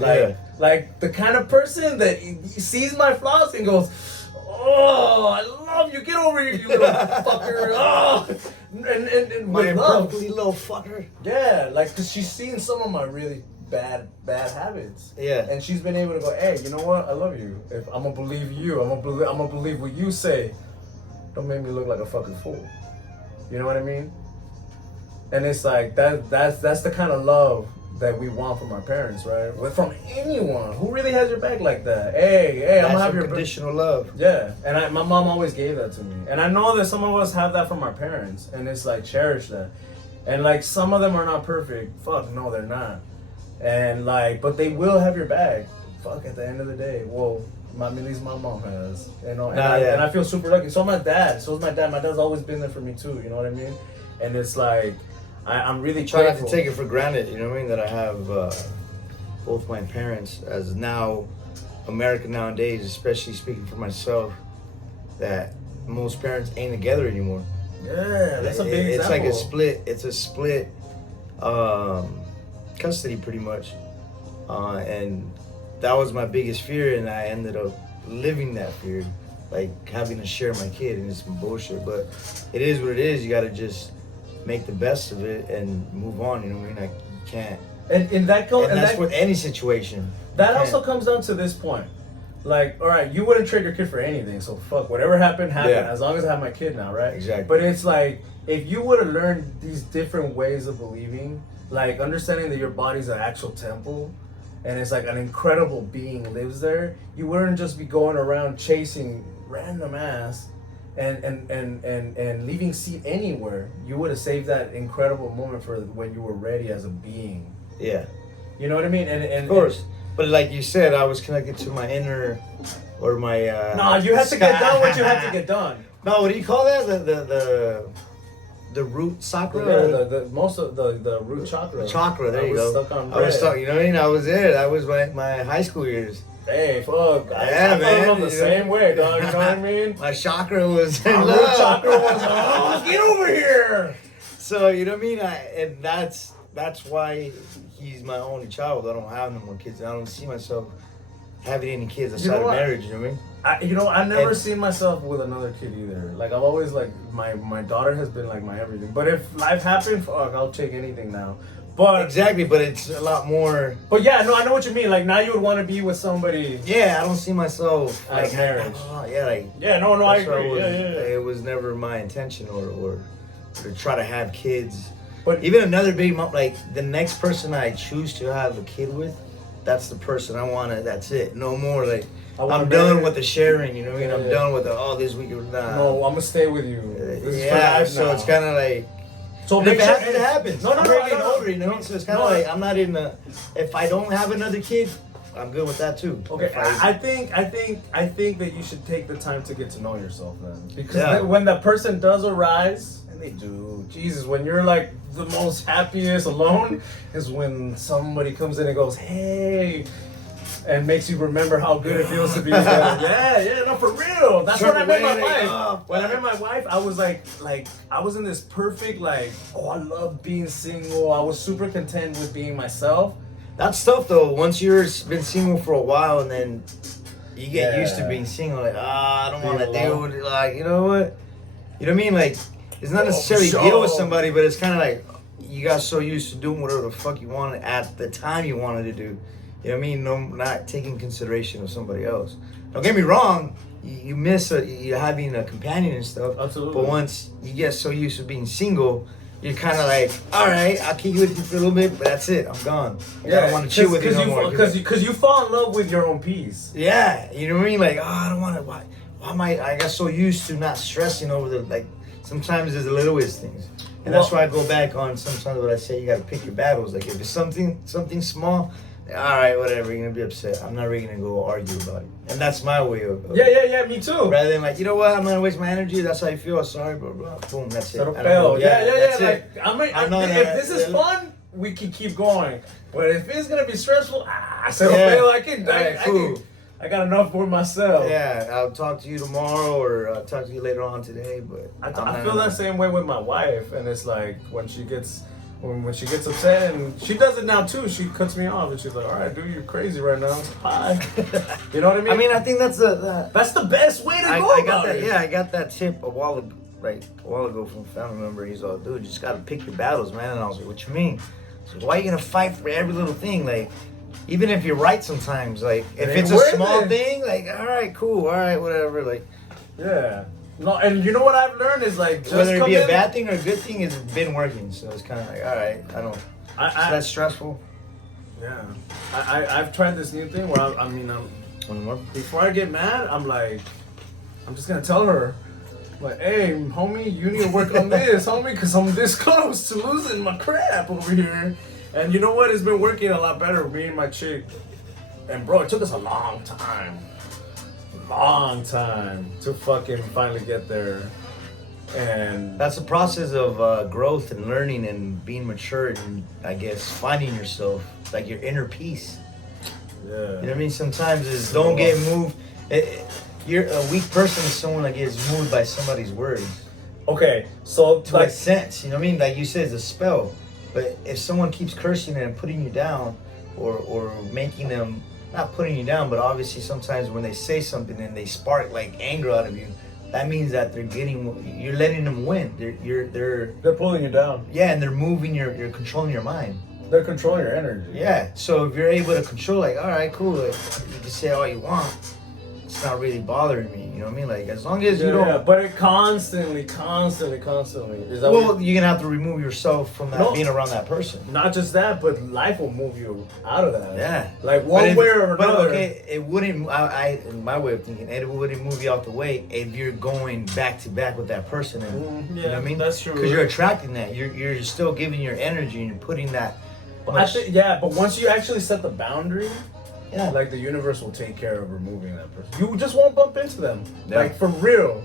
Like the kind of person that sees my flaws and goes, oh, I love you. Get over here, you little fucker. Oh, and my love, little fucker. Yeah, like because she's seen some of my really bad habits. Yeah, and she's been able to go, hey, you know what? I love you. If I'm gonna believe you, I'm gonna believe what you say. Don't make me look like a fucking fool. You know what I mean? And it's like that's the kind of love that we want from our parents, right? From anyone who really has your back like that. Hey, I'm gonna have your conditional love. Yeah, and my mom always gave that to me, and I know that some of us have that from our parents, and it's like cherish that, and like some of them are not perfect. Fuck no, they're not, and like, but they will have your back. Fuck, at the end of the day, well, at least my mom has, you know, and I feel super lucky. So my dad. My dad's always been there for me too. You know what I mean? And it's like, I'm really Try not to grateful. take it for granted, you know what I mean? That I have both my parents, as now America nowadays, especially speaking for myself, that most parents ain't together anymore. Yeah, that's a big It's example. like a split. It's a split custody, pretty much, and that was my biggest fear, and I ended up living that fear, like having to share my kid, and it's some bullshit. But it is what it is. You got to just make the best of it and move on. You know what I mean? Like, you can't. And that And that's with any situation. That You also can't. comes down to this point. Like, all right, you wouldn't trade your kid for anything, so fuck, whatever happened, happened. Yeah. As long as I have my kid now, right? Exactly. But it's like, if you would have learned these different ways of believing, like understanding that your body's an actual temple, and it's like an incredible being lives there, you wouldn't just be going around chasing random ass and leaving seed anywhere. You would have saved that incredible moment for when you were ready as a being. Yeah. You know what I mean? And Of course. But like you said, I was connected to my inner, or my. No, you have to get done what you have to get done. No, what do you call that? The root chakra. Yeah, the most of the root chakra. The chakra. There I you was go. Stuck on I was bread. stuck. You know what I mean? I was there. That was my high school years. Hey, fuck. Yeah, I man, felt the you same know. way, dog. You know what I mean? My chakra was in My root love. chakra was oh, get over here. So you know what I mean? And that's why he's my only child. I don't have no more kids. I don't see myself having any kids outside know of what? marriage. You know what I mean? I never And- seen myself with another kid either. Like I've always like my daughter has been like my everything. But if life happened, fuck, I'll take anything now. But Exactly, but it's a lot more. But yeah, no, I know what you mean. Like now you would want to be with somebody. Yeah, I don't see myself Like like marriage. Yeah, like Yeah, no, I that's what agree. was- Yeah. It was never my intention or to try to have kids. But Even another big mom, like the next person I choose to have a kid with, that's the person I want to. That's it. No more. Like I wanna I'm done marry- with the sharing. You know what I mean? Yeah, I'm yeah. done with the this week. Nah. no, I'm gonna stay with you. This is for Yeah. life So now. it's kind of like. So And if make it sure happens, it happens. No, I'm no, getting older, you know what I mean? So it's kind of No. like I'm not in a. If I don't have another kid, I'm good with that too. Okay, If I think that you should take the time to get to know yourself then, because Yeah. when that person does arise, and they do, Jesus, when you're like the most happiest alone, is when somebody comes in and goes, hey, and makes you remember how good it feels to be together. Yeah, no, for real. That's when I met my wife. When I met my wife, I was like I was in this perfect oh, I love being single. I was super content with being myself. That's tough though. Once you've been single for a while and then you get used to Yeah. being single, like I don't want to Being deal alone. with it. Like you know what? You know what I mean? Like it's not Oh, necessarily for deal with sure. somebody, but it's kind of like you got so used to doing whatever the fuck you wanted at the time you wanted to do. You know what I mean? No, not taking consideration of somebody else. Don't get me wrong. You miss you having a companion and stuff. Absolutely. But once you get so used to being single, you're kind of like, all right, I'll keep you with you for a little bit, but that's it. I'm gone. I don't want to chill with you no more. Because you fall in love with your own peace. Yeah, you know what I mean? Like, oh, I don't want to. Why am I got so used to not stressing over the like. Sometimes it's the littlest things, and that's why I go back on sometimes what I say. You got to pick your battles. Like if it's something small, all right, whatever. You're gonna be upset. I'm not really gonna go argue about it, and that's my way of Yeah, me too. rather than like, you know what, I'm gonna waste my energy. That's how you feel. Sorry, blah blah. Boom, that's it. Settle I don't know. fail. Yeah. That's Like, it. I'm not if a- this is fun, we can keep going. But if it's gonna be stressful, settle fail. Alright, cool. I got enough for myself. Yeah, I'll talk to you tomorrow or I'll talk to you later on today. But I I'm feel not- that same way with my wife, and it's like when she gets upset, and she does it now too. She cuts me off, and she's like, "All right, dude, you're crazy right now. Bye." You know what I mean? I mean, I think that's that's the best way to go I about got that. it. Yeah, I got that tip a while ago from a family member. He's all, dude, you just gotta pick your battles, man. And I was like, what you mean? So why are you gonna fight for every little thing? Like, even if you're right sometimes, like if It it's ain't a worth small it. thing, like all right, cool, all right, whatever. Like Yeah. No, and you know what I've learned is like just whether it come be a in- bad thing or a good thing, it's been working. So it's kind of like, all right, I don't. It's that's stressful. Yeah. I've tried this new thing where One more. before I get mad, I'm just gonna tell her, like, hey, homie, you need to work on this, homie, because I'm this close to losing my crap over here. And you know what? It's been working a lot better with me and my chick. And bro, it took us a long time to fucking finally get there. And That's the process of growth and learning and being mature and I guess finding yourself, like your inner peace. yeah. You know what I mean? Sometimes is don't get moved. You're a weak person is someone that gets moved by somebody's words. Okay, so To a sense, you know what I mean? Like you said, it's a spell. But if someone keeps cursing and putting you down, or making them not putting you down, but obviously sometimes when they say something and they spark like anger out of you, that means that you're letting them win. they're pulling you down. Yeah, and they're moving you're controlling your mind. They're controlling your energy. Yeah. So if you're able to control, like, all right, cool, like, you can say all you want. It's not really bothering me. You know what I mean? Like as long as you don't. Yeah, but it constantly is that Well, you're gonna have to remove yourself from that No. being around that person. not just that, but life will move you out of that. Yeah. Like one way or But another. okay, it wouldn't. In my way of thinking, it wouldn't move you out the way if you're going back to back with that person. And, you know what I mean? That's true. Because you're attracting that. You're still giving your energy and you're putting that. But once you actually set the boundary, Yeah. like the universe will take care of removing that person. You just won't bump into them. Yeah. Like for real.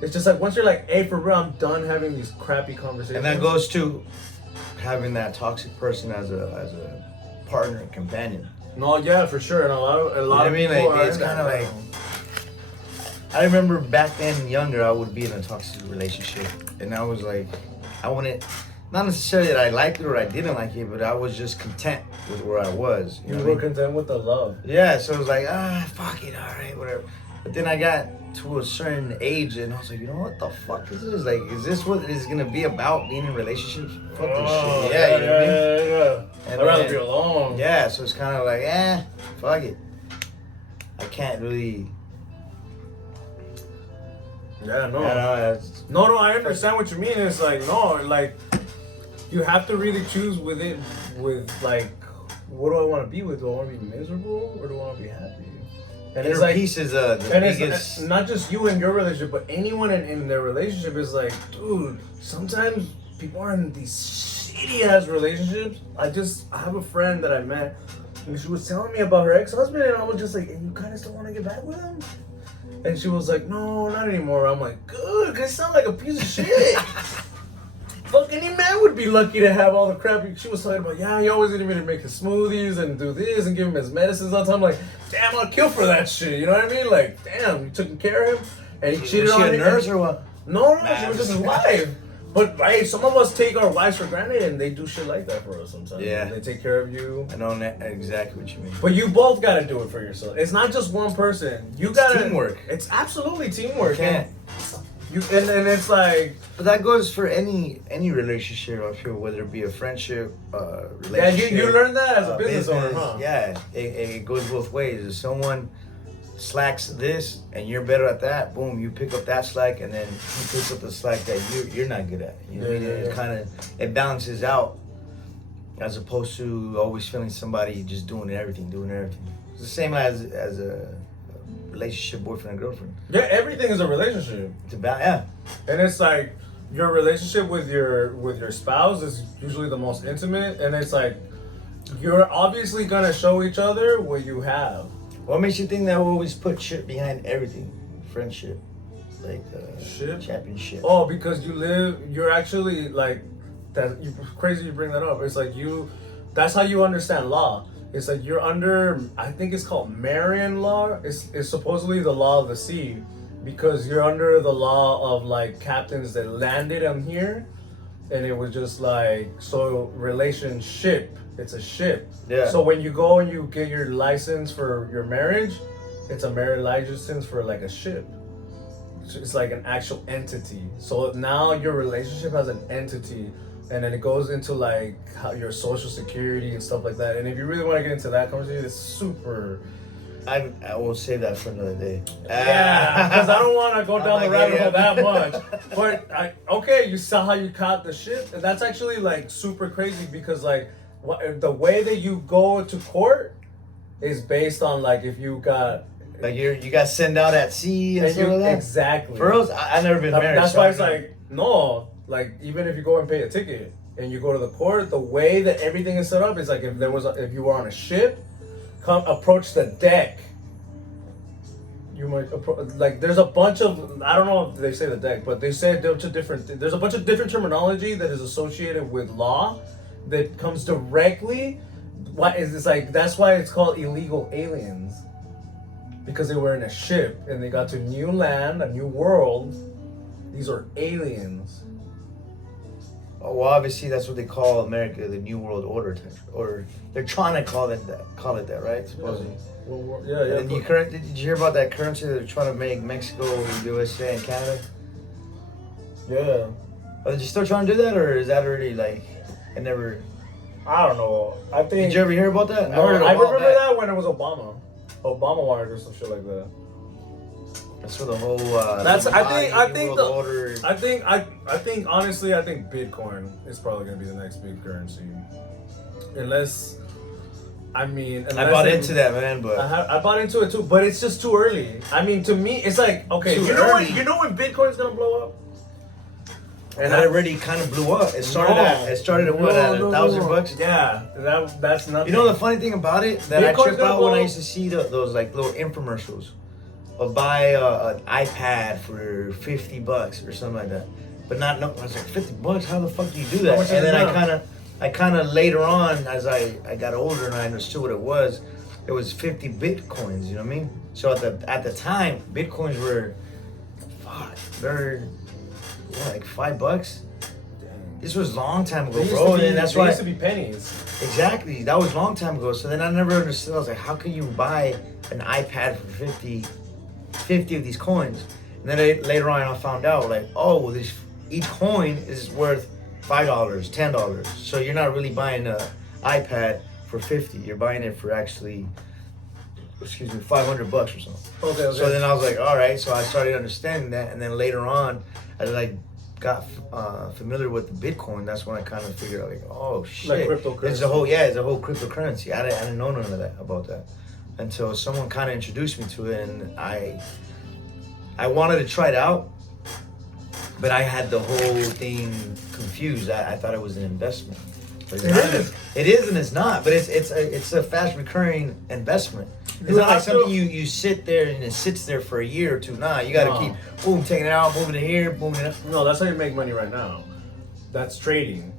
It's just like once you're like, hey, for real, I'm done having these crappy conversations. And that goes to having that toxic person as a partner and companion. No, yeah, for sure. And a lot You know what I of mean? people Like are it's in that kind of now. like I remember back then, younger, I would be in a toxic relationship, and I was like, I wouldn't. Not necessarily that I liked it or I didn't like it, but I was just content with where I was. You know were what I mean? content with the love. Yeah, so it was like, fuck it, all right, whatever. But then I got to a certain age, and I was like, you know what the fuck this is? Like, is this what it's gonna be about being in relationships? Fuck this shit. Yeah, you know what I mean? Yeah. And I'd rather then- be alone. Yeah, so it's kind of like, fuck it. I can't really. Yeah, no. It's- No, I understand what you mean. It's like, no, like, you have to really choose with like, what do I want to be with? Do I want to be miserable or do I want to be happy? And Inner it's like, peace is the and biggest. it's not just you in your relationship, but anyone in their relationship is like, dude, sometimes people are in these shitty ass relationships. I have a friend that I met, and she was telling me about her ex-husband, and I was just like, and you kind of still want to get back with him? And she was like, no, not anymore. I'm like, good, because you sound like a piece of shit. Fuck, any man would be lucky to have all the crap. She was talking about, yeah, he always needed me to make his smoothies and do this and give him his medicines all the time. I'm like, damn, I'll kill for that shit. You know what I mean? Like, damn, you took care of him and he cheated Was she on a him. nurse or what? No, Nah, she was just his wife. But right, some of us take our wives for granted and they do shit like that for us sometimes. Yeah. They take care of you. I know exactly what you mean. But you both gotta do it for yourself. It's not just one person. You gotta teamwork. It's absolutely teamwork. You can't. And it's like, But that goes for any relationship. I feel whether it be a friendship, yeah, relationship. you learn that as a business owner, huh? Yeah, it goes both ways. If someone slacks this and you're better at that, boom, you pick up that slack, and then he picks up the slack that you're not good at. You know what I mean? Yeah. It kind of it balances out, as opposed to always feeling somebody just doing everything. It's the same as a relationship, boyfriend and girlfriend. Yeah, everything is a relationship. It's about yeah. And it's like your relationship with your spouse is usually the most intimate, and it's like you're obviously gonna show each other what you have. What makes you think that we always put shit behind everything? Friendship, like Shit? championship. Oh, because you're actually like that. Crazy you bring that up. It's like that's how you understand law. It's like you're under, I think it's called Marian law. It's supposedly the law of the sea, because you're under the law of like captains that landed on here, and it was just like, so relationship, it's a ship. Yeah. So when you go and you get your license for your marriage, it's a marriage license for like a ship. It's like an actual entity. So now your relationship has an entity, and then it goes into like how your social security and stuff like that. And if you really want to get into that conversation, it's super. I will save that for another day. Yeah, because I don't want to go I'm down the not rabbit hole getting that much. But okay, you saw how you caught the shit, and that's actually like super crazy, because like the way that you go to court is based on like if you got Like you got sent out at sea and stuff like that. exactly. For reals, I never been married. That's so why I it's don't know. like, no, like even if you go and pay a ticket and you go to the court, the way that everything is set up is like if you were on a ship, come approach the deck. you might like. There's a bunch of, I don't know if they say the deck, but they say there's a bunch of different terminology that is associated with law that comes directly. What is this like? That's why it's called illegal aliens, because they were in a ship and they got to new land, a new world. These are aliens. Oh, well, obviously that's what they call America, the New World Order, or they're trying to call it that, right? Supposedly. Yeah. And did you hear about that currency that they're trying to make Mexico, USA, and Canada? Yeah. Are they still trying to do that, or is that already like, it never? I don't know. I think. Did you ever hear about that? No, heard I about remember that when it was Obama. Obama wanted or some shit like that. That's for the whole. That's New World Order. I think honestly I think Bitcoin is probably gonna be the next big currency, unless I bought into that, man, but I bought into it too, but it's just too early. I mean, to me, it's like, okay, Too you know early. when Bitcoin's gonna blow up? and that already kind of blew up. It started at what, at $1,000? Yeah, that's nothing. You know the funny thing about it that Bitcoin's I trip gonna out when blow I up. used to see those like little infomercials of buy an iPad for $50 or something like that. But I was like, $50? How the fuck do you do that? much is And then it I kind of later on, as I got older and I understood what it was 50 Bitcoins. You know what I mean? So at the time, Bitcoins were they're like $5. This was a long time ago, bro. And that's why used to be pennies. exactly that was a long time ago. So then I never understood. I was like, how can you buy an iPad for 50 of these coins? And then later on, I found out like, oh, well, each coin is worth $5, $10. So you're not really buying an iPad for 50. You're buying it for actually, $500 or something. Okay. So then I was like, all right. So I started understanding that, and then later on, as I got familiar with the Bitcoin, that's when I kind of figured out, like, oh shit, Like cryptocurrency. it's a whole cryptocurrency. I didn't know none of that about that until someone kind of introduced me to it, and I wanted to try it out, but I had the whole thing confused. I thought it was an investment. But it is and it's not. But it's a fast recurring investment. It's not like something you sit there and it sits there for a year or two. Nah, you got to keep taking it out, moving it here, moving it up. No, that's how you make money right now. That's trading.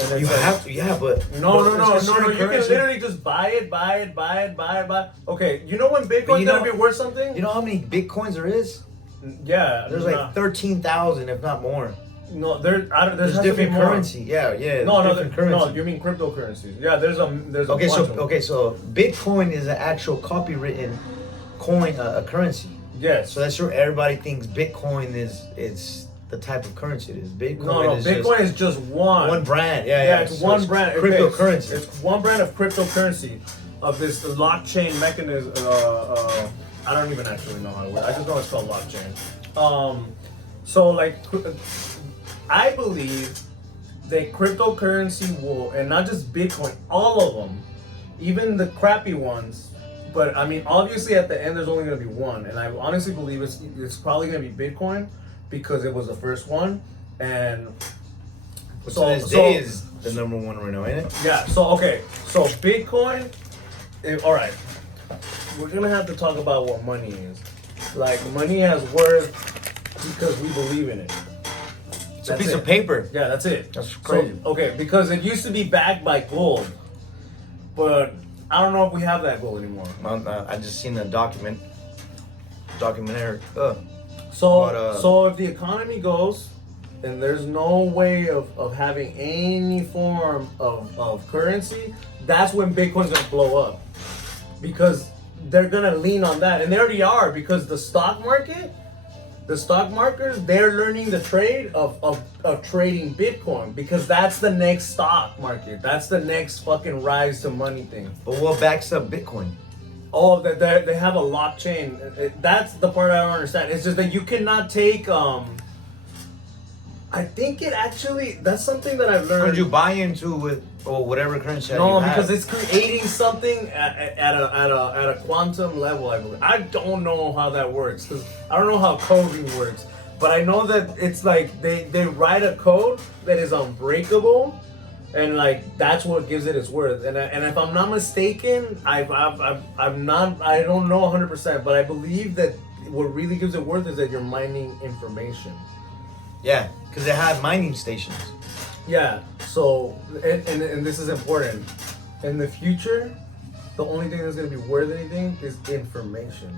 And You have to, yeah, but No. but You it's can currency. literally just buy it. Okay, you know when Bitcoin's gonna be worth something? You know how many Bitcoins there is? Yeah, There's like 13,000, if not more. No, there's different currency. Yeah. Different currency. No, you mean cryptocurrencies? Yeah, there's a Okay, bunch of them. so Bitcoin is an actual copywritten coin, a currency. Yes. So that's where everybody thinks Bitcoin is the type of currency it is. Bitcoin is Bitcoin is just one brand. Yeah, it's So one brand. Cryptocurrency. It's one brand of cryptocurrency, of this blockchain mechanism. I don't even actually know how it works. I just know it's called blockchain. So like, I believe that cryptocurrency will, and not just Bitcoin, all of them, even the crappy ones. But I mean, obviously, at the end, there's only going to be one, and I honestly believe it's probably going to be Bitcoin because it was the first one, and so this day is the number one right now, ain't it? Yeah. So Bitcoin. All right, we're gonna have to talk about what money is. Like, money has worth because we believe in it. It's a piece of paper. Yeah, that's it. That's crazy. So, okay, because it used to be backed by gold, but I don't know if we have that gold anymore. I just seen a documentary. So if the economy goes, and there's no way of having any form of currency, that's when Bitcoin's gonna blow up, because they're gonna lean on that, and they already are, because the stock markers, they're learning the trade of trading Bitcoin, because that's the next stock market. That's the next fucking rise to money thing. But what backs up Bitcoin? Oh, they have a blockchain. That's the part I don't understand. It's just that you cannot take. I think it actually. That's something that I've learned. Could you buy into with whatever currency? No, you have? because it's creating something at a quantum level, I believe. I don't know how that works, because I don't know how coding works. But I know that it's like they write a code that is unbreakable, And like that's what gives it its worth. And if I'm not mistaken, I don't know 100%, but I believe that what really gives it worth is that you're mining information. Yeah, because they have mining stations. Yeah. So and this is important. In the future, the only thing that's gonna be worth anything is information.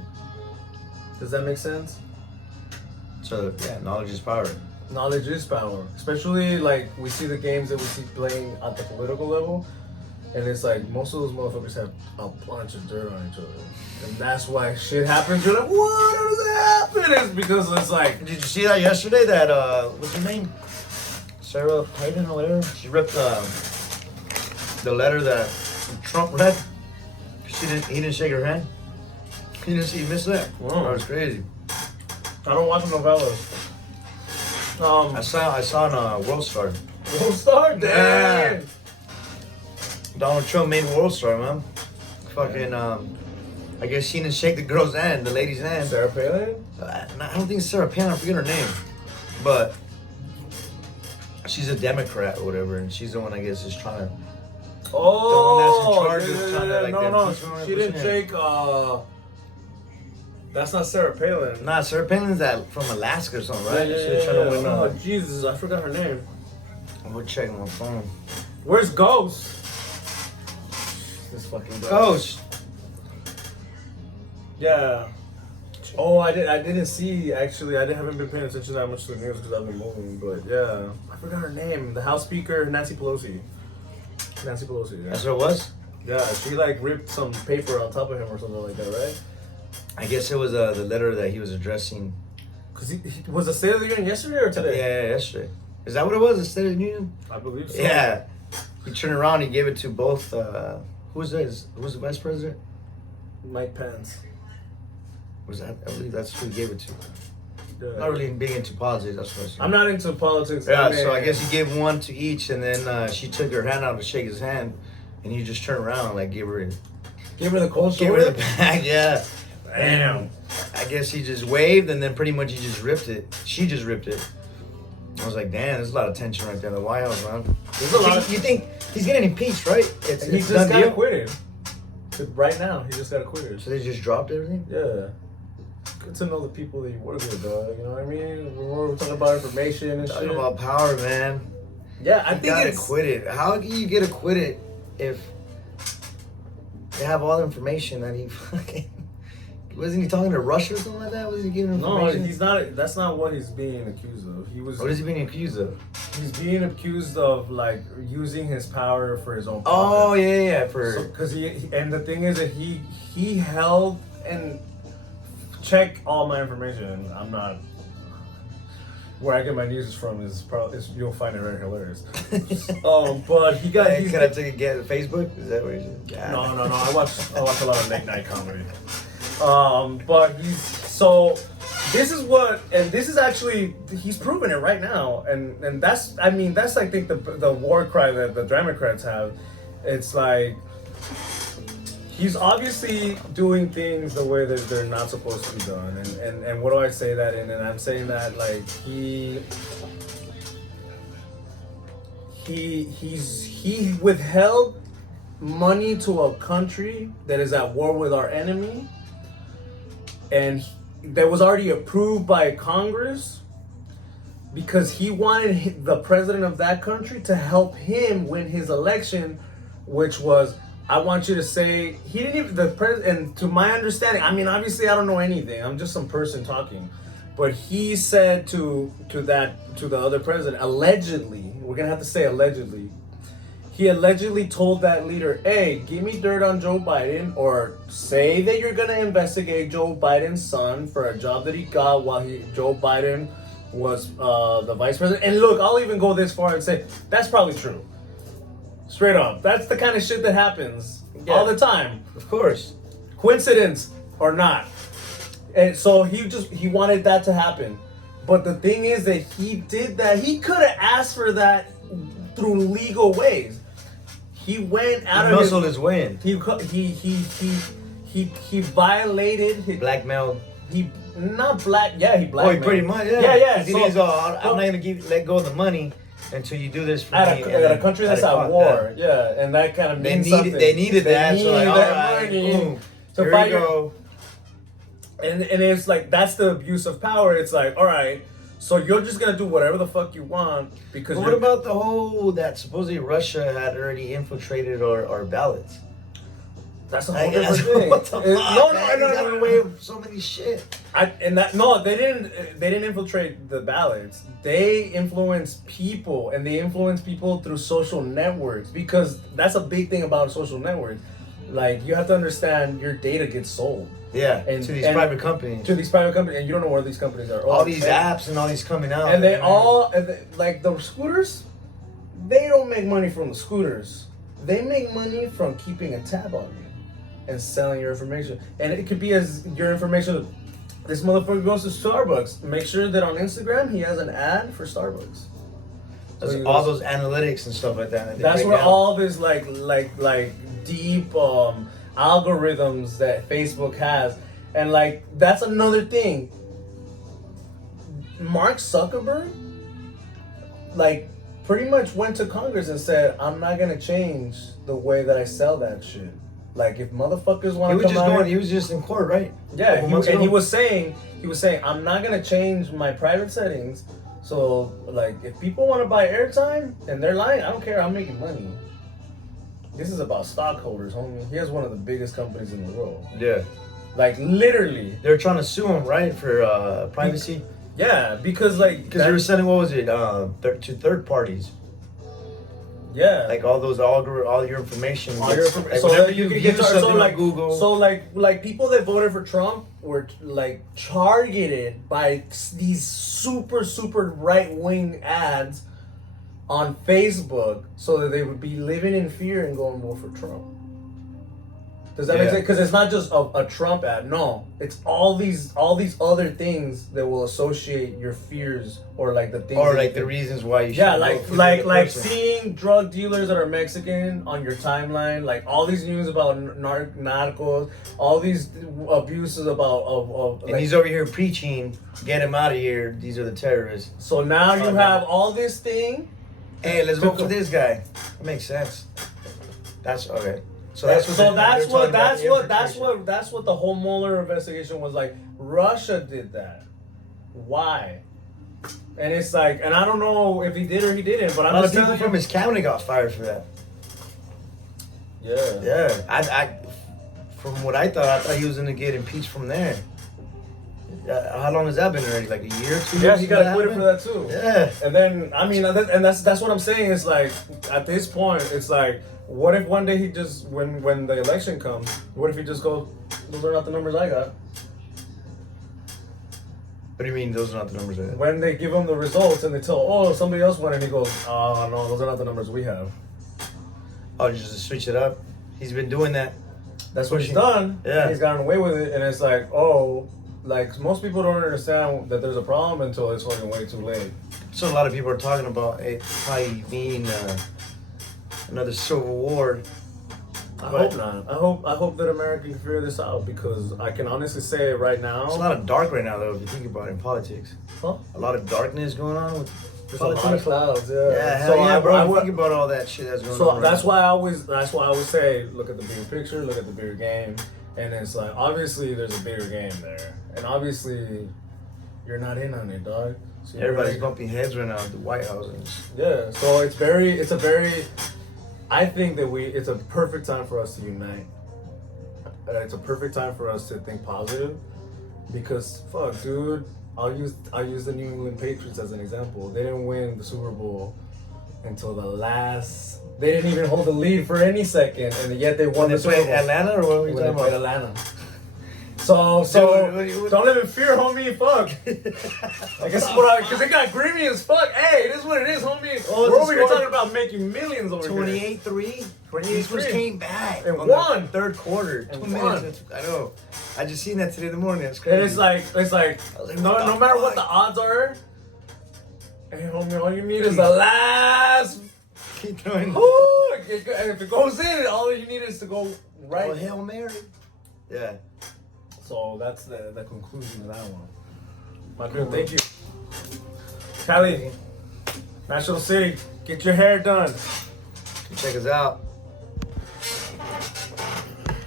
Does that make sense? So yeah, knowledge is power. Knowledge is power, especially like we see the games that we see playing at the political level, and it's like most of those motherfuckers have a bunch of dirt on each other, and that's why shit happens. You're like, what does happen? It's because it's like, Did you see that yesterday? That what's her name? Sarah Palin or whatever. She ripped the letter that Trump read. He didn't shake her hand. He missed that. Whoa. That was crazy. I don't watch novellas. I saw on World Star. World Star, damn. Yeah. Donald Trump made World Star, man. Fucking I guess she didn't shake the girl's hand, the lady's hand. Sarah Palin? I don't think it's Sarah Palin. I forget her name, but she's a Democrat or whatever, and she's the one I guess is trying to. Oh, that's in charge of kinda like no, that. she didn't shake. That's not Sarah Palin. Nah, Sarah Palin's that from Alaska or something, right? She was trying to win. Oh Jesus, I forgot her name. I'm gonna check my phone. Where's Ghost? This fucking Ghost. Yeah. Oh, I didn't see actually. I haven't been paying attention that much to the news because I've been moving. But yeah, I forgot her name. The House Speaker, Nancy Pelosi. Nancy Pelosi. Yeah. That's what it was. Yeah, she like ripped some paper on top of him or something like that, right? I guess it was the letter that he was addressing. Cause he was the State of the Union yesterday or today? Yeah, yesterday. Is that what it was? The State of the Union? I believe so. Yeah. He turned around. He gave it to both. Who was this? Who was the vice president? Mike Pence. Was that? I believe that's who he gave it to. Yeah. Not really big into politics. That's what I said. I'm not into politics. Yeah, I mean, so I guess he gave one to each, and then she took her hand out to shake his hand, and he just turned around and like give her the cold give her shoulder. the bag. Yeah. Damn. I guess he just waved, and then pretty much he just ripped it. She just ripped it. I was like, damn, there's a lot of tension right there in the White House, man. There's a lot of. You think he's getting impeached, right? He It's just done got deal? acquitted. Right now, he just got acquitted. So they just dropped everything? Yeah. Good to know the people that you work with, dog. You know what I mean? We're talking about information and Talking shit. about power, man. Yeah, I He think got it's. acquitted. How can you get acquitted if they have all the information that he fucking... Wasn't he talking to Russia or something like that? Was he giving information? No, he's not. That's not what he's being accused of. He was. What is he being accused of? He's being accused of like using his power for his own. Oh, profit. yeah. For Because and the thing is that he held and check all my information. I'm not. Where I get my news from is you'll find it very hilarious. But he got. Can I take a guess at Facebook? Is that what he said? Yeah. No. I watch a lot of late night comedy. But this is what, and this is actually, he's proving it right now, and that's I think the war cry that the Democrats have. It's like he's obviously doing things the way that they're not supposed to be done, and what do I say that in? And I'm saying that like he withheld money to a country that is at war with our enemy, and that was already approved by Congress because he wanted the president of that country to help him win his election, which was, I want you to say, he didn't even, the president, and to my understanding, I mean, obviously I don't know anything, I'm just some person talking, but he said to the other president, allegedly, we're gonna have to say allegedly, he allegedly told that leader, hey, give me dirt on Joe Biden, or say that you're gonna investigate Joe Biden's son for a job that he got while Joe Biden was the vice president. And look, I'll even go this far and say, that's probably true. Straight up. That's the kind of shit that happens all the time. Of course. Coincidence or not. And so he wanted that to happen. But the thing is that he did that. He could have asked for that through legal ways. He went out of muscled his way in. He violated his Blackmailed. he blackmailed. Oh, pretty much, yeah. Yeah. He didn't I'm not gonna let go of the money until you do this for at me. a country that's at war. Yeah, and that kind of means something. They needed that. So like, all that right, money boom. to Here fight we go. And it's like that's the abuse of power. It's like, all right, so you're just gonna do whatever the fuck you want because. But what about the whole that supposedly Russia had already infiltrated our ballots? That's a whole different thing. What the fuck? No. Got away with so many shit. They didn't infiltrate the ballots. They influence people, and they influence people through social networks because that's a big thing about social networks. Like you have to understand, your data gets sold. Yeah, to these private companies. To these private companies, and you don't know where these companies are. All these apps and all these coming out. And like the scooters, they don't make money from the scooters. They make money from keeping a tab on you and selling your information. And it could be as your information. This motherfucker goes to Starbucks. Make sure that on Instagram he has an ad for Starbucks. So all those analytics and stuff like that. That's where all this like deep algorithms that Facebook has, and like that's another thing. Mark Zuckerberg, like, pretty much went to Congress and said, "I'm not gonna change the way that I sell that shit." Like, if motherfuckers want to come out, he was just in court, right? Yeah, he was saying, "I'm not gonna change my private settings. So, like, if people want to buy airtime and they're lying, I don't care. I'm making money." This is about stockholders, homie. He has one of the biggest companies in the world. Yeah. Like, literally. They're trying to sue him, right, for privacy? Yeah, because, like... Because they were sending, what was it, to third parties. Yeah. Like, all your information. All your information. Like, so whenever you you can view get something like on Google. So, like people that voted for Trump were, like, targeted by these super, super right-wing ads on Facebook so that they would be living in fear and going vote for Trump. Does that make sense? Because it's not just a Trump ad. No, it's all these other things that will associate your fears or like the things. Or like the reasons why you should. Yeah, like seeing drug dealers that are Mexican on your timeline, like all these news about narcos, all these abuses about and he's over here preaching, get him out of here. These are the terrorists. So now you have all this thing. Hey, let's vote for this guy. That makes sense. That's okay. So that's what the whole Mueller investigation was like. Russia did that. Why? And it's like, and I don't know if he did or he didn't, but I'm a lot just of people from his county got fired for that. Yeah. Yeah. I from what I thought he was gonna get impeached from there. How long has that been already? Like a year, 2 years? Yeah, he got acquitted for that too. Yeah. And then and that's what I'm saying. It's like at this point, it's like, what if one day he just when the election comes, what if he just goes, "Those are not the numbers I got." What do you mean those are not the numbers I got? When they give him the results and they tell, somebody else won, and he goes, "Oh no, those are not the numbers we have." Oh, just to switch it up. He's been doing that. That's what he's done. Yeah. He's gotten away with it, and it's like, like most people don't understand that there's a problem until it's fucking way too late. So a lot of people are talking about it probably being another civil war. I hope not. I hope that America can figure this out, because I can honestly say right now. It's a lot of dark right now, though, if you think about it in politics. Huh? A lot of darkness going on with There's politics. a lot of clouds. Yeah. Yeah, hell So yeah, bro. I Think about all that shit that's going on. So right that's now. why I always say, look at the bigger picture, look at the bigger game, and it's like, obviously there's a bigger game there, and obviously you're not in on it, dog. So Everybody's bumping heads right now at the White House. Yeah. So I think that it's a perfect time for us to unite. It's a perfect time for us to think positive, because fuck, dude, I'll use the New England Patriots as an example. They didn't win the Super Bowl until the last. They didn't even hold the lead for any second, and yet they won the Super Bowl. Atlanta, or what were you When talking they played about? Atlanta. So don't live in fear, homie. Fuck. I guess because it got grimy as fuck. Hey, this is what it is, homie. We're over here talking about making millions over here. 28-3. 28-3. Came back And on won. the third quarter. And 2 won. minutes. I know. I just seen that today in the morning. That's crazy. And it's like no matter what the odds are, hey, homie, all you need is the last. Keep throwing. And if it goes in, all you need is to go right. Oh, Hail Mary. Yeah. So that's the conclusion of that one. My dude, thank you. Callie, National City, get your hair done. Check us out.